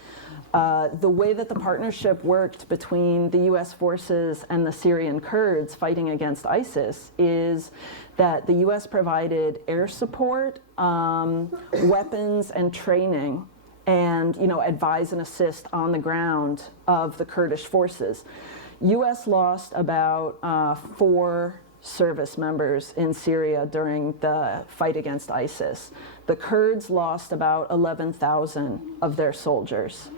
The way that the partnership worked between the U.S. forces and the Syrian Kurds fighting against ISIS is that the U.S. provided air support, weapons, and training, and, you know, advise and assist on the ground of the Kurdish forces. U.S. lost about 4 service members in Syria during the fight against ISIS. The Kurds lost about 11,000 of their soldiers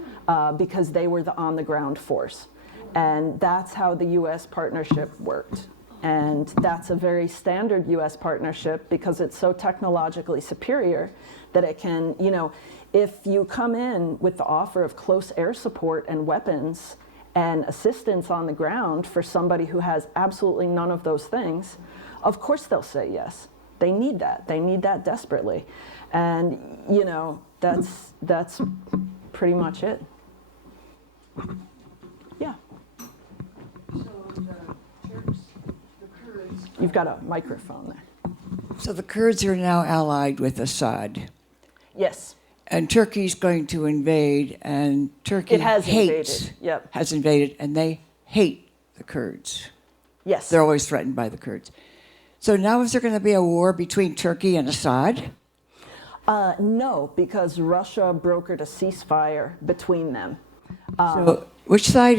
because they were the on-the-ground force. And that's how the U.S. partnership worked. And that's a very standard U.S. partnership because it's so technologically superior that it can, you know, if you come in with the offer of close air support and weapons and assistance on the ground for somebody who has absolutely none of those things, of course they'll say yes. They need that. They need that desperately. And, you know, that's pretty much it. Yeah. So the Turks, the Kurds. You've got a microphone there. So the Kurds are now allied with Assad. Yes. And Turkey's going to invade, and Turkey It has hates, invaded. Yep. has invaded, and they hate the Kurds. Yes. They're always threatened by the Kurds. So now is there going to be a war between Turkey and Assad? No, because Russia brokered a ceasefire between them. So which side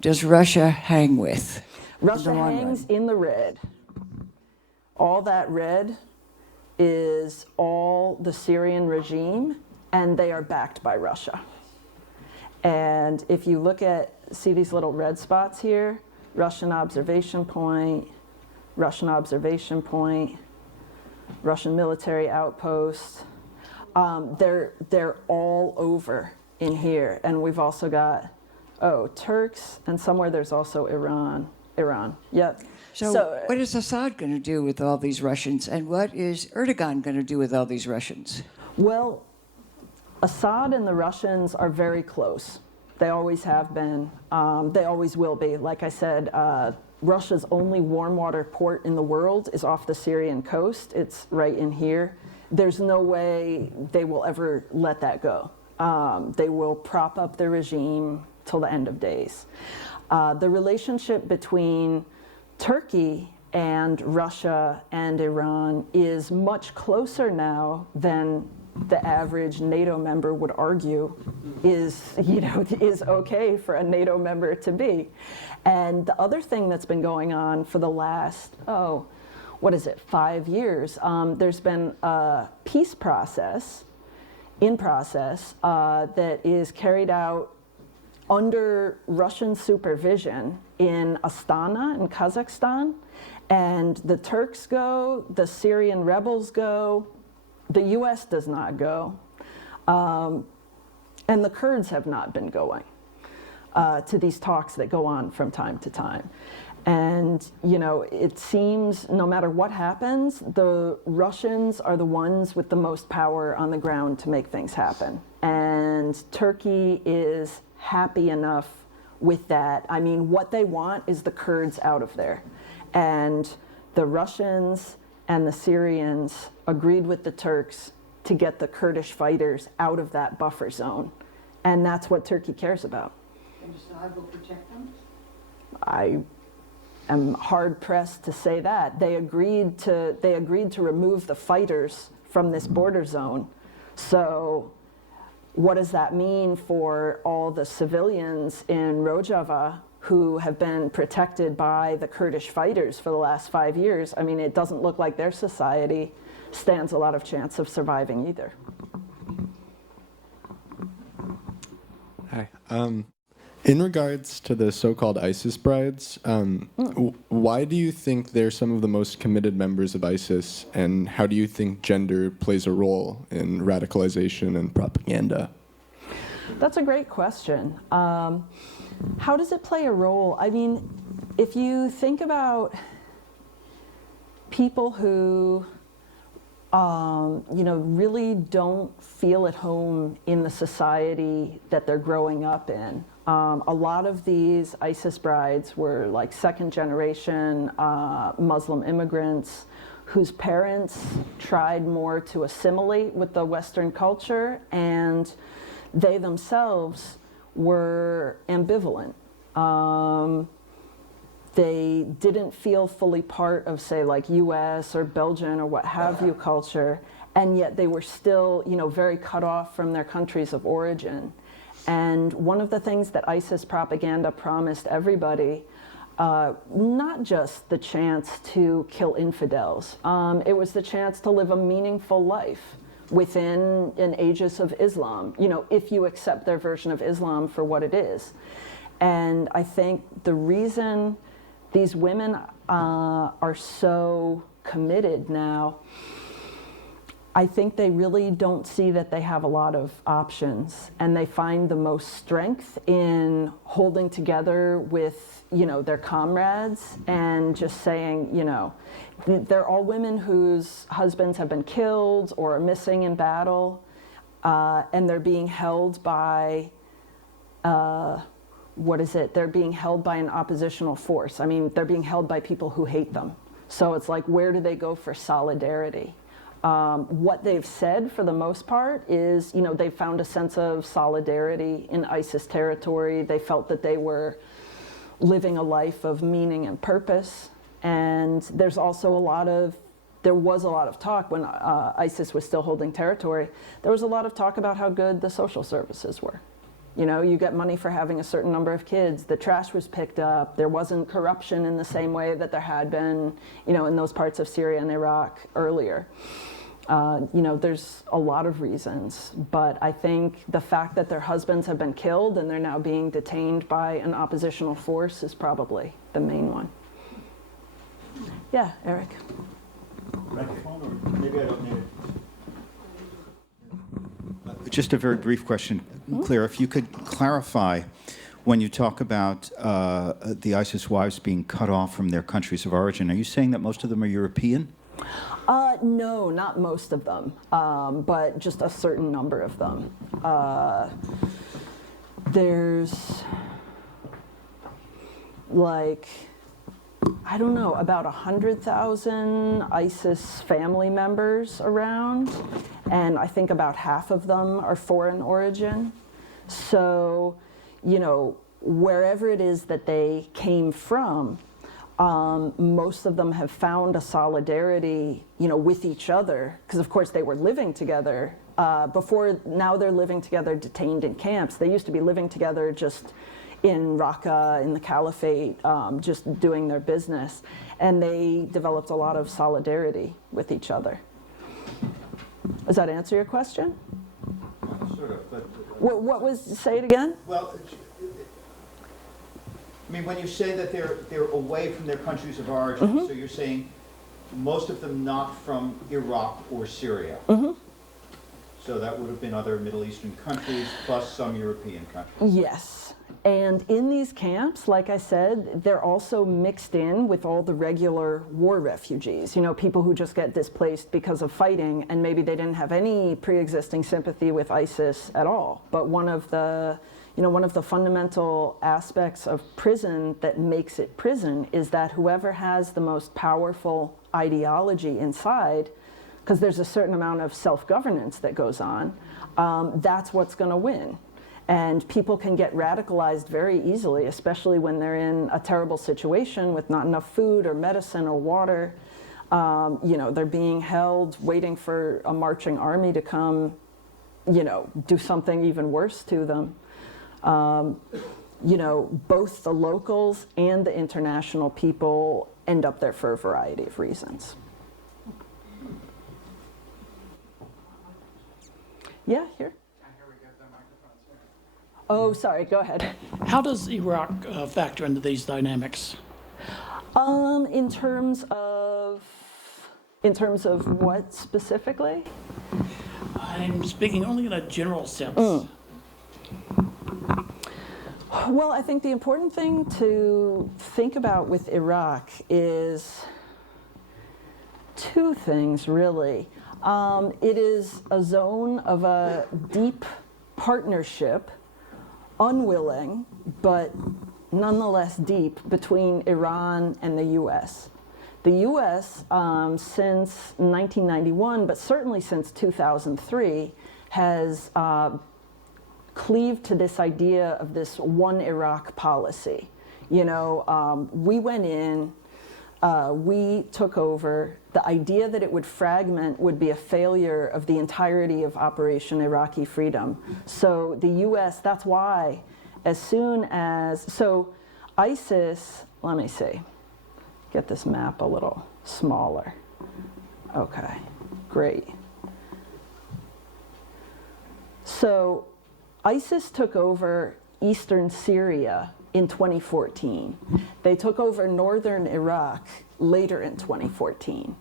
does Russia hang with? Russia in the long hangs run? in the red. All that red is all the Syrian regime, and they are backed by Russia. And if you look at, see these little red spots here? Russian observation point, Russian observation point, Russian military outpost. They're all over in here. And we've also got, Turks, and somewhere there's also Iran. Yep. So what is Assad going to do with all these Russians, and what is Erdogan going to do with all these Russians? Well, Assad and the Russians are very close. They always have been. They always will be. Like I said, Russia's only warm water port in the world is off the Syrian coast. It's right in here. There's no way they will ever let that go. They will prop up the regime till the end of days. The relationship between Turkey and Russia and Iran is much closer now than the average NATO member would argue is okay for a NATO member to be. And the other thing that's been going on for the last, 5 years, there's been a peace process that is carried out under Russian supervision in Astana in Kazakhstan. And the Turks go, the Syrian rebels go, the US does not go, and the Kurds have not been going to these talks that go on from time to time. And, you know, it seems no matter what happens, the Russians are the ones with the most power on the ground to make things happen. And Turkey is happy enough with that. I mean, what they want is the Kurds out of there. And the Russians and the Syrians agreed with the Turks to get the Kurdish fighters out of that buffer zone. And that's what Turkey cares about. And Assad will protect them? I am hard pressed to say that. They agreed to remove the fighters from this border zone. So what does that mean for all the civilians in Rojava who have been protected by the Kurdish fighters for the last 5 years? I mean, it doesn't look like their society stands a lot of chance of surviving either. Hi. In regards to the so-called ISIS brides, why do you think they're some of the most committed members of ISIS, and how do you think gender plays a role in radicalization and propaganda? That's a great question. How does it play a role? I mean, if you think about people who you know, really don't feel at home in the society that they're growing up in. A lot of these ISIS brides were like second generation Muslim immigrants whose parents tried more to assimilate with the Western culture, and they themselves were ambivalent. They didn't feel fully part of, say, like US or Belgian or what have you culture, and yet they were still, you know, very cut off from their countries of origin. And one of the things that ISIS propaganda promised everybody, not just the chance to kill infidels, it was the chance to live a meaningful life within an aegis of Islam, you know, if you accept their version of Islam for what it is. And I think the reason these women are so committed now, I think they really don't see that they have a lot of options, and they find the most strength in holding together with, you know, their comrades and just saying, you know, they're all women whose husbands have been killed or are missing in battle, and they're being held by they're being held by an oppositional force. I mean, they're being held by people who hate them. So it's like, where do they go for solidarity? What they've said for the most part is, you know, they found a sense of solidarity in ISIS territory. They felt that they were living a life of meaning and purpose. And there's also there was a lot of talk when ISIS was still holding territory. There was a lot of talk about how good the social services were. You know, you get money for having a certain number of kids. The trash was picked up. There wasn't corruption in the same way that there had been, you know, in those parts of Syria and Iraq earlier. You know, there's a lot of reasons, but I think the fact that their husbands have been killed and they're now being detained by an oppositional force is probably the main one. Yeah, Eric. Microphone, or maybe I don't need it. Just a very brief question, Claire. If you could clarify, when you talk about the ISIS wives being cut off from their countries of origin, are you saying that most of them are European? No, not most of them, but just a certain number of them. There's like, I don't know, about 100,000 ISIS family members around, and I think about half of them are foreign origin. So, you know, wherever it is that they came from, most of them have found a solidarity, you know, with each other, because of course they were living together before. Now they're living together detained in camps. They used to be living together just in Raqqa, in the Caliphate, just doing their business, and they developed a lot of solidarity with each other. Does that answer your question? Sort of, but... What was, say it again? Well, I mean, when you say that they're away from their countries of origin, so you're saying most of them not from Iraq or Syria. So that would have been other Middle Eastern countries plus some European countries. Yes. And in these camps, like I said, they're also mixed in with all the regular war refugees, you know, people who just get displaced because of fighting, and maybe they didn't have any pre-existing sympathy with ISIS at all. But one of the fundamental aspects of prison that makes it prison is that whoever has the most powerful ideology inside, because there's a certain amount of self-governance that goes on, that's what's going to win. And people can get radicalized very easily, especially when they're in a terrible situation with not enough food or medicine or water. You know, they're being held, waiting for a marching army to come, you know, do something even worse to them. You know, both the locals and the international people end up there for a variety of reasons. Yeah, here. Oh, sorry, go ahead. How does Iraq factor into these dynamics? In terms of what specifically? I'm speaking only in a general sense. Well, I think the important thing to think about with Iraq is two things, really. It is a zone of a deep partnership, unwilling, but nonetheless deep, between Iran and the U.S. The U.S., since 1991, but certainly since 2003, has cleaved to this idea of this one Iraq policy. You know, we went in, we took over. The idea that it would fragment would be a failure of the entirety of Operation Iraqi Freedom. So the U.S., that's why, as soon as, so ISIS, let me see, get this map a little smaller. Okay, great. So ISIS took over eastern Syria in 2014. They took over northern Iraq later in 2014.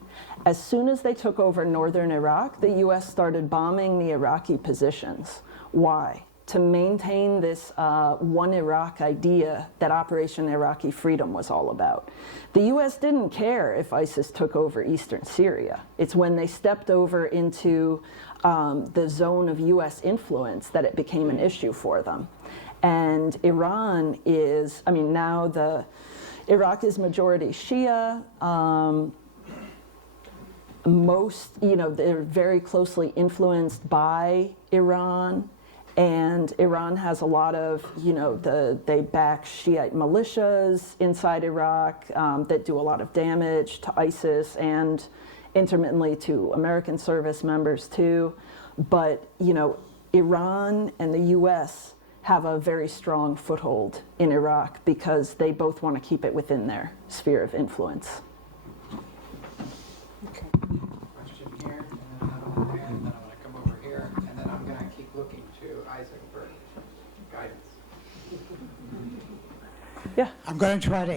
As soon as they took over northern Iraq, the US started bombing the Iraqi positions. Why? To maintain this one Iraq idea that Operation Iraqi Freedom was all about. The US didn't care if ISIS took over eastern Syria. It's when they stepped over into the zone of US influence that it became an issue for them. And Iran is, I mean, now Iraq is majority Shia. Most, you know, they're very closely influenced by Iran. And Iran has a lot of, you know, they back Shiite militias inside Iraq that do a lot of damage to ISIS and intermittently to American service members too. But, you know, Iran and the US have a very strong foothold in Iraq because they both want to keep it within their sphere of influence. Okay. Question here, and then another one there, and then I'm going to come over here, and then I'm going to keep looking to Isaac for guidance. Yeah. I'm going to try to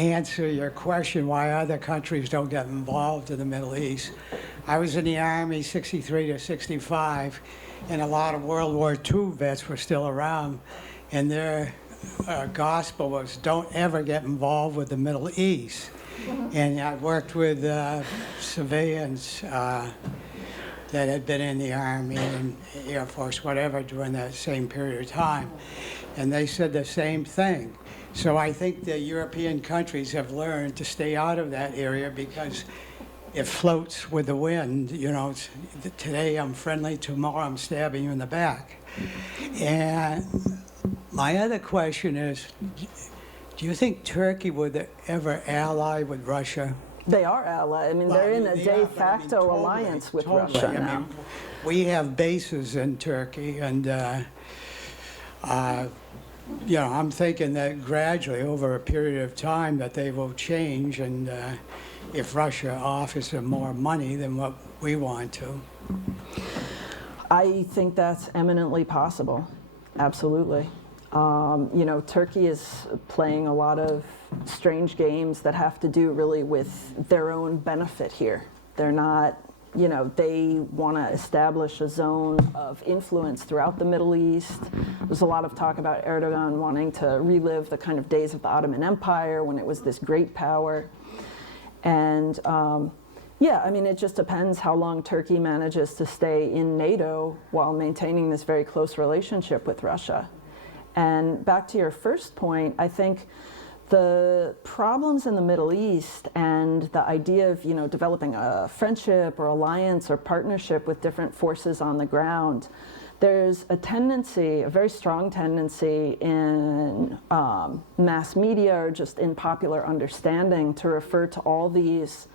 answer your question why other countries don't get involved in the Middle East. I was in the Army 63 to 65, and a lot of World War II vets were still around, and their gospel was don't ever get involved with the Middle East. And I worked with civilians that had been in the Army and Air Force, whatever, during that same period of time, and they said the same thing. So I think the European countries have learned to stay out of that area because it floats with the wind. You know, today I'm friendly, tomorrow I'm stabbing you in the back. And my other question is, do you think Turkey would ever ally with Russia? They are allies. I mean, they're in a de facto alliance with Russia now. I mean, we have bases in Turkey, and you know, I'm thinking that gradually, over a period of time, that they will change, and if Russia offers them more money than what we want to. I think that's eminently possible. Absolutely. You know, Turkey is playing a lot of strange games that have to do really with their own benefit here. They're not You know, they want to establish a zone of influence throughout the Middle East. There's a lot of talk about Erdogan wanting to relive the kind of days of the Ottoman Empire when it was this great power. And yeah, I mean, it just depends how long Turkey manages to stay in NATO while maintaining this very close relationship with Russia. And back to your first point, I think the problems in the Middle East and the idea of, you know, developing a friendship or alliance or partnership with different forces on the ground, there's a tendency, a very strong tendency in mass media or just in popular understanding to refer to all these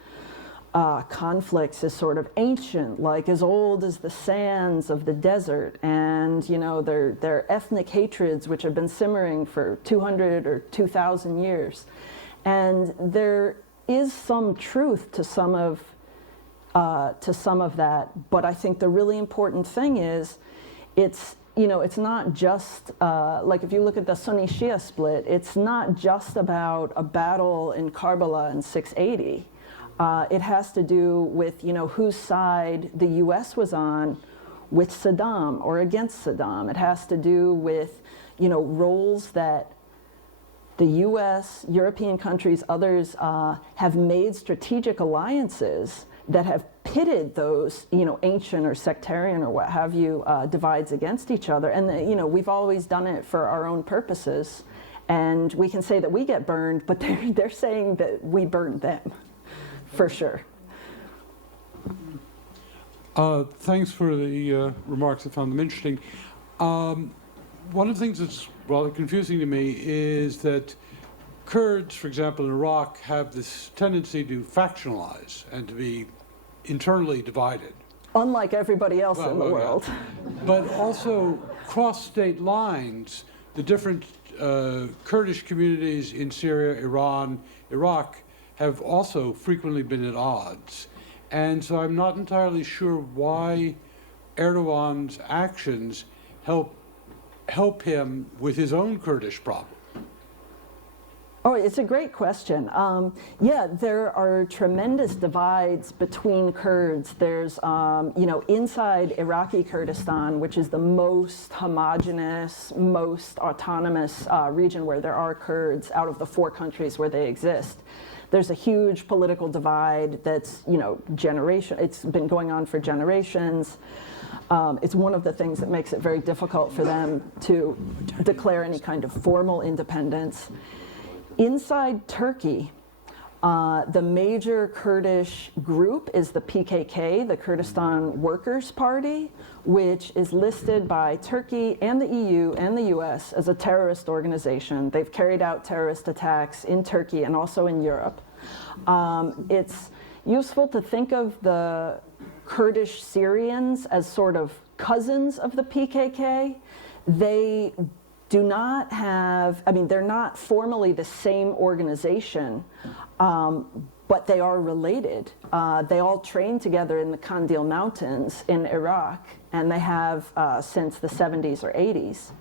conflicts as sort of ancient, like as old as the sands of the desert, and you know, they're ethnic hatreds which have been simmering for 200 or 2,000 years. And there is some truth to some of that, but I think the really important thing is, it's, you know, it's not just, like if you look at the Sunni-Shia split, it's not just about a battle in Karbala in 680. It has to do with, you know, whose side the US was on with Saddam or against Saddam. It has to do with, you know, roles that the US, European countries, others have made strategic alliances that have pitted those, you know, ancient or sectarian or what have you, divides against each other. And, you know, we've always done it for our own purposes. And we can say that we get burned, but they're saying that we burned them. For sure. Thanks for the remarks. I found them interesting. One of the things that's rather confusing to me is that Kurds, for example, in Iraq, have this tendency to factionalize and to be internally divided. Unlike everybody else in the world. Yeah. But also, cross state lines, the different Kurdish communities in Syria, Iran, Iraq, have also frequently been at odds. And so I'm not entirely sure why Erdogan's actions help him with his own Kurdish problem. Oh, it's a great question. Yeah, there are tremendous divides between Kurds. There's, you know, inside Iraqi Kurdistan, which is the most homogenous, most autonomous region where there are Kurds out of the 4 countries where they exist. There's a huge political divide that's, you know, it's been going on for generations. It's one of the things that makes it very difficult for them to declare any kind of formal independence. Inside Turkey, the major Kurdish group is the PKK, the Kurdistan Workers' Party, which is listed by Turkey and the EU and the US as a terrorist organization. They've carried out terrorist attacks in Turkey and also in Europe. It's useful to think of the Kurdish Syrians as sort of cousins of the PKK. They do not have, I mean, they're not formally the same organization, but they are related. They all train together in the Kandil Mountains in Iraq, and they have since the 70s or 80s.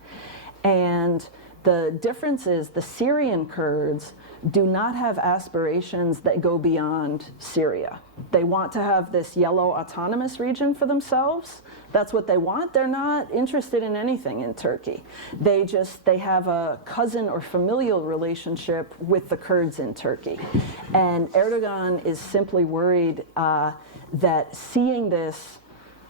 And the difference is the Syrian Kurds do not have aspirations that go beyond Syria. They want to have this yellow autonomous region for themselves. That's what they want. They're not interested in anything in Turkey. They have a cousin or familial relationship with the Kurds in Turkey. And Erdogan is simply worried that seeing this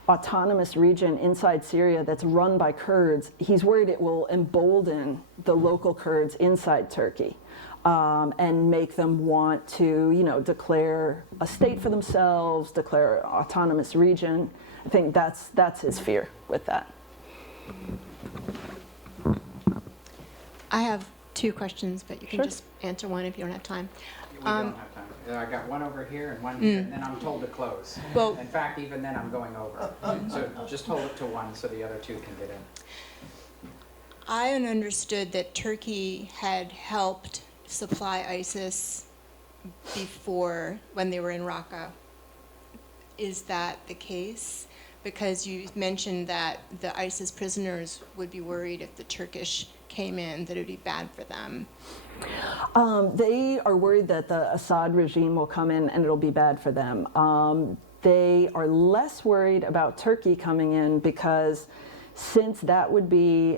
autonomous region inside Syria that's run by Kurds, he's worried it will embolden the local Kurds inside Turkey. And make them want to, you know, declare a state for themselves, declare an autonomous region. I think that's his fear with that. I have 2 questions, but you can just answer one if you don't have time. We don't have time. I got one over here and one here, and then I'm told to close. Well, in fact, even then I'm going over. So just hold it to one so the other 2 can get in. I understood that Turkey had helped supply ISIS before, when they were in Raqqa. Is that the case? Because you mentioned that the ISIS prisoners would be worried if the Turkish came in, that it would be bad for them. They are worried that the Assad regime will come in and it'll be bad for them. they are less worried about Turkey coming in because since that would be,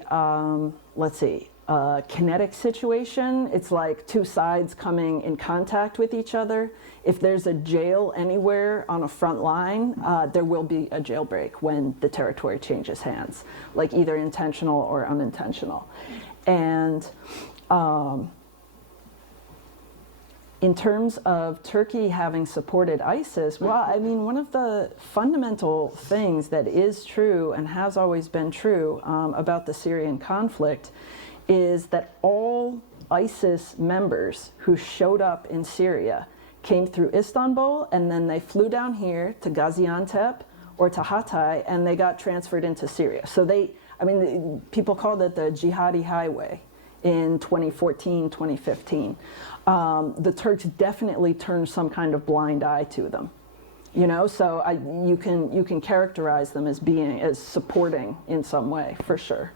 let's see, a kinetic situation, it's like two sides coming in contact with each other. If there's a jail anywhere on a front line, there will be a jailbreak when the territory changes hands, like either intentional or unintentional. And in terms of Turkey having supported ISIS, well, I mean, one of the fundamental things that is true and has always been true about the Syrian conflict is that all ISIS members who showed up in Syria came through Istanbul, and then they flew down here to Gaziantep or to Hatay, and they got transferred into Syria. So people called it the jihadi highway in 2014, 2015. The Turks definitely turned some kind of blind eye to them. So you can characterize them as supporting in some way, for sure.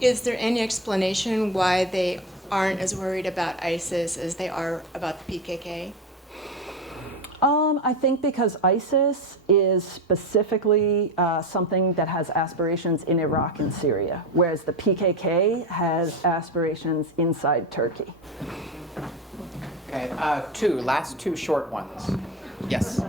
Is there any explanation why they aren't as worried about ISIS as they are about the PKK? I think because ISIS is specifically something that has aspirations in Iraq and Syria, whereas the PKK has aspirations inside Turkey. Okay, last two short ones. Yes.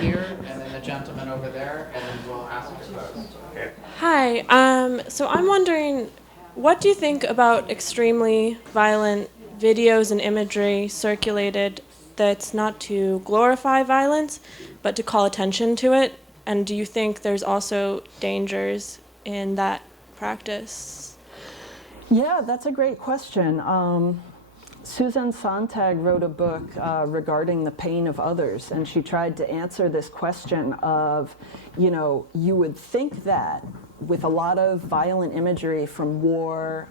Here, and then the gentleman over there, and then we'll ask your folks. Okay. Hi, so I'm wondering, what do you think about extremely violent videos and imagery circulated that's not to glorify violence, but to call attention to it? And do you think there's also dangers in that practice? Yeah, that's a great question. Susan Sontag wrote a book regarding the pain of others, and she tried to answer this question of, you would think that with a lot of violent imagery from war,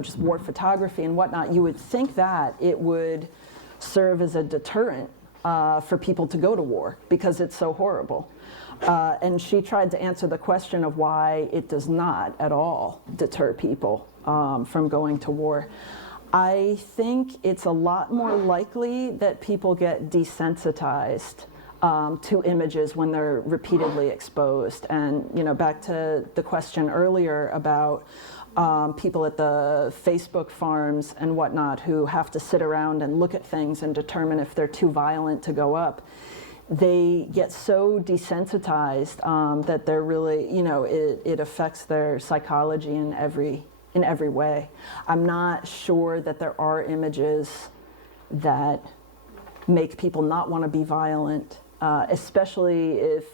just war photography and whatnot, you would think that it would serve as a deterrent for people to go to war because it's so horrible. And she tried to answer the question of why it does not at all deter people from going to war. I think it's a lot more likely that people get desensitized to images when they're repeatedly exposed. And back to the question earlier about people at the Facebook farms and whatnot who have to sit around and look at things and determine if they're too violent to go up. They get so desensitized that they're really, it affects their psychology in every way. I'm not sure that there are images that make people not want to be violent, especially if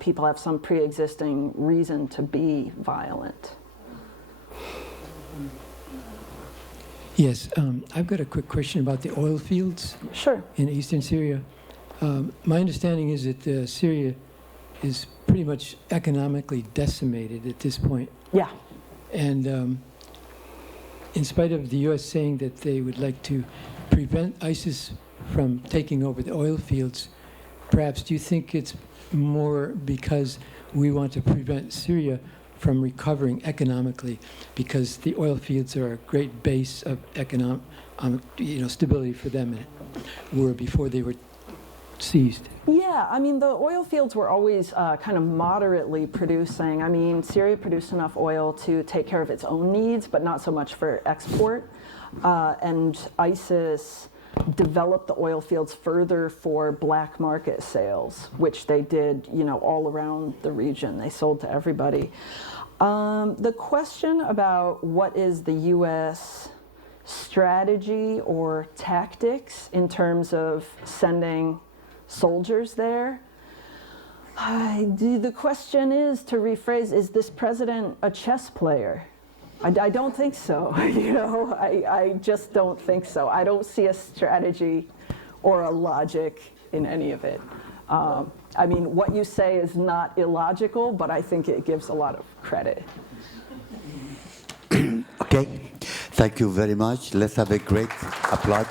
people have some pre-existing reason to be violent. Yes, I've got a quick question about the oil fields. Sure. In eastern Syria. My understanding is that Syria is pretty much economically decimated at this point. Yeah. And in spite of the U.S. saying that they would like to prevent ISIS from taking over the oil fields, perhaps do you think it's more because we want to prevent Syria from recovering economically, because the oil fields are a great base of economic, stability for them, were before they were seized? Yeah, I mean, the oil fields were always kind of moderately producing. I mean, Syria produced enough oil to take care of its own needs, but not so much for export. And ISIS developed the oil fields further for black market sales, which they did, all around the region. They sold to everybody. The question about what is the U.S. strategy or tactics in terms of sending soldiers there. The question is, to rephrase, is this president a chess player? I don't think so. I just don't think so. I don't see a strategy or a logic in any of it. I mean, what you say is not illogical, but I think it gives a lot of credit. Okay, thank you very much. Let's have a great applause.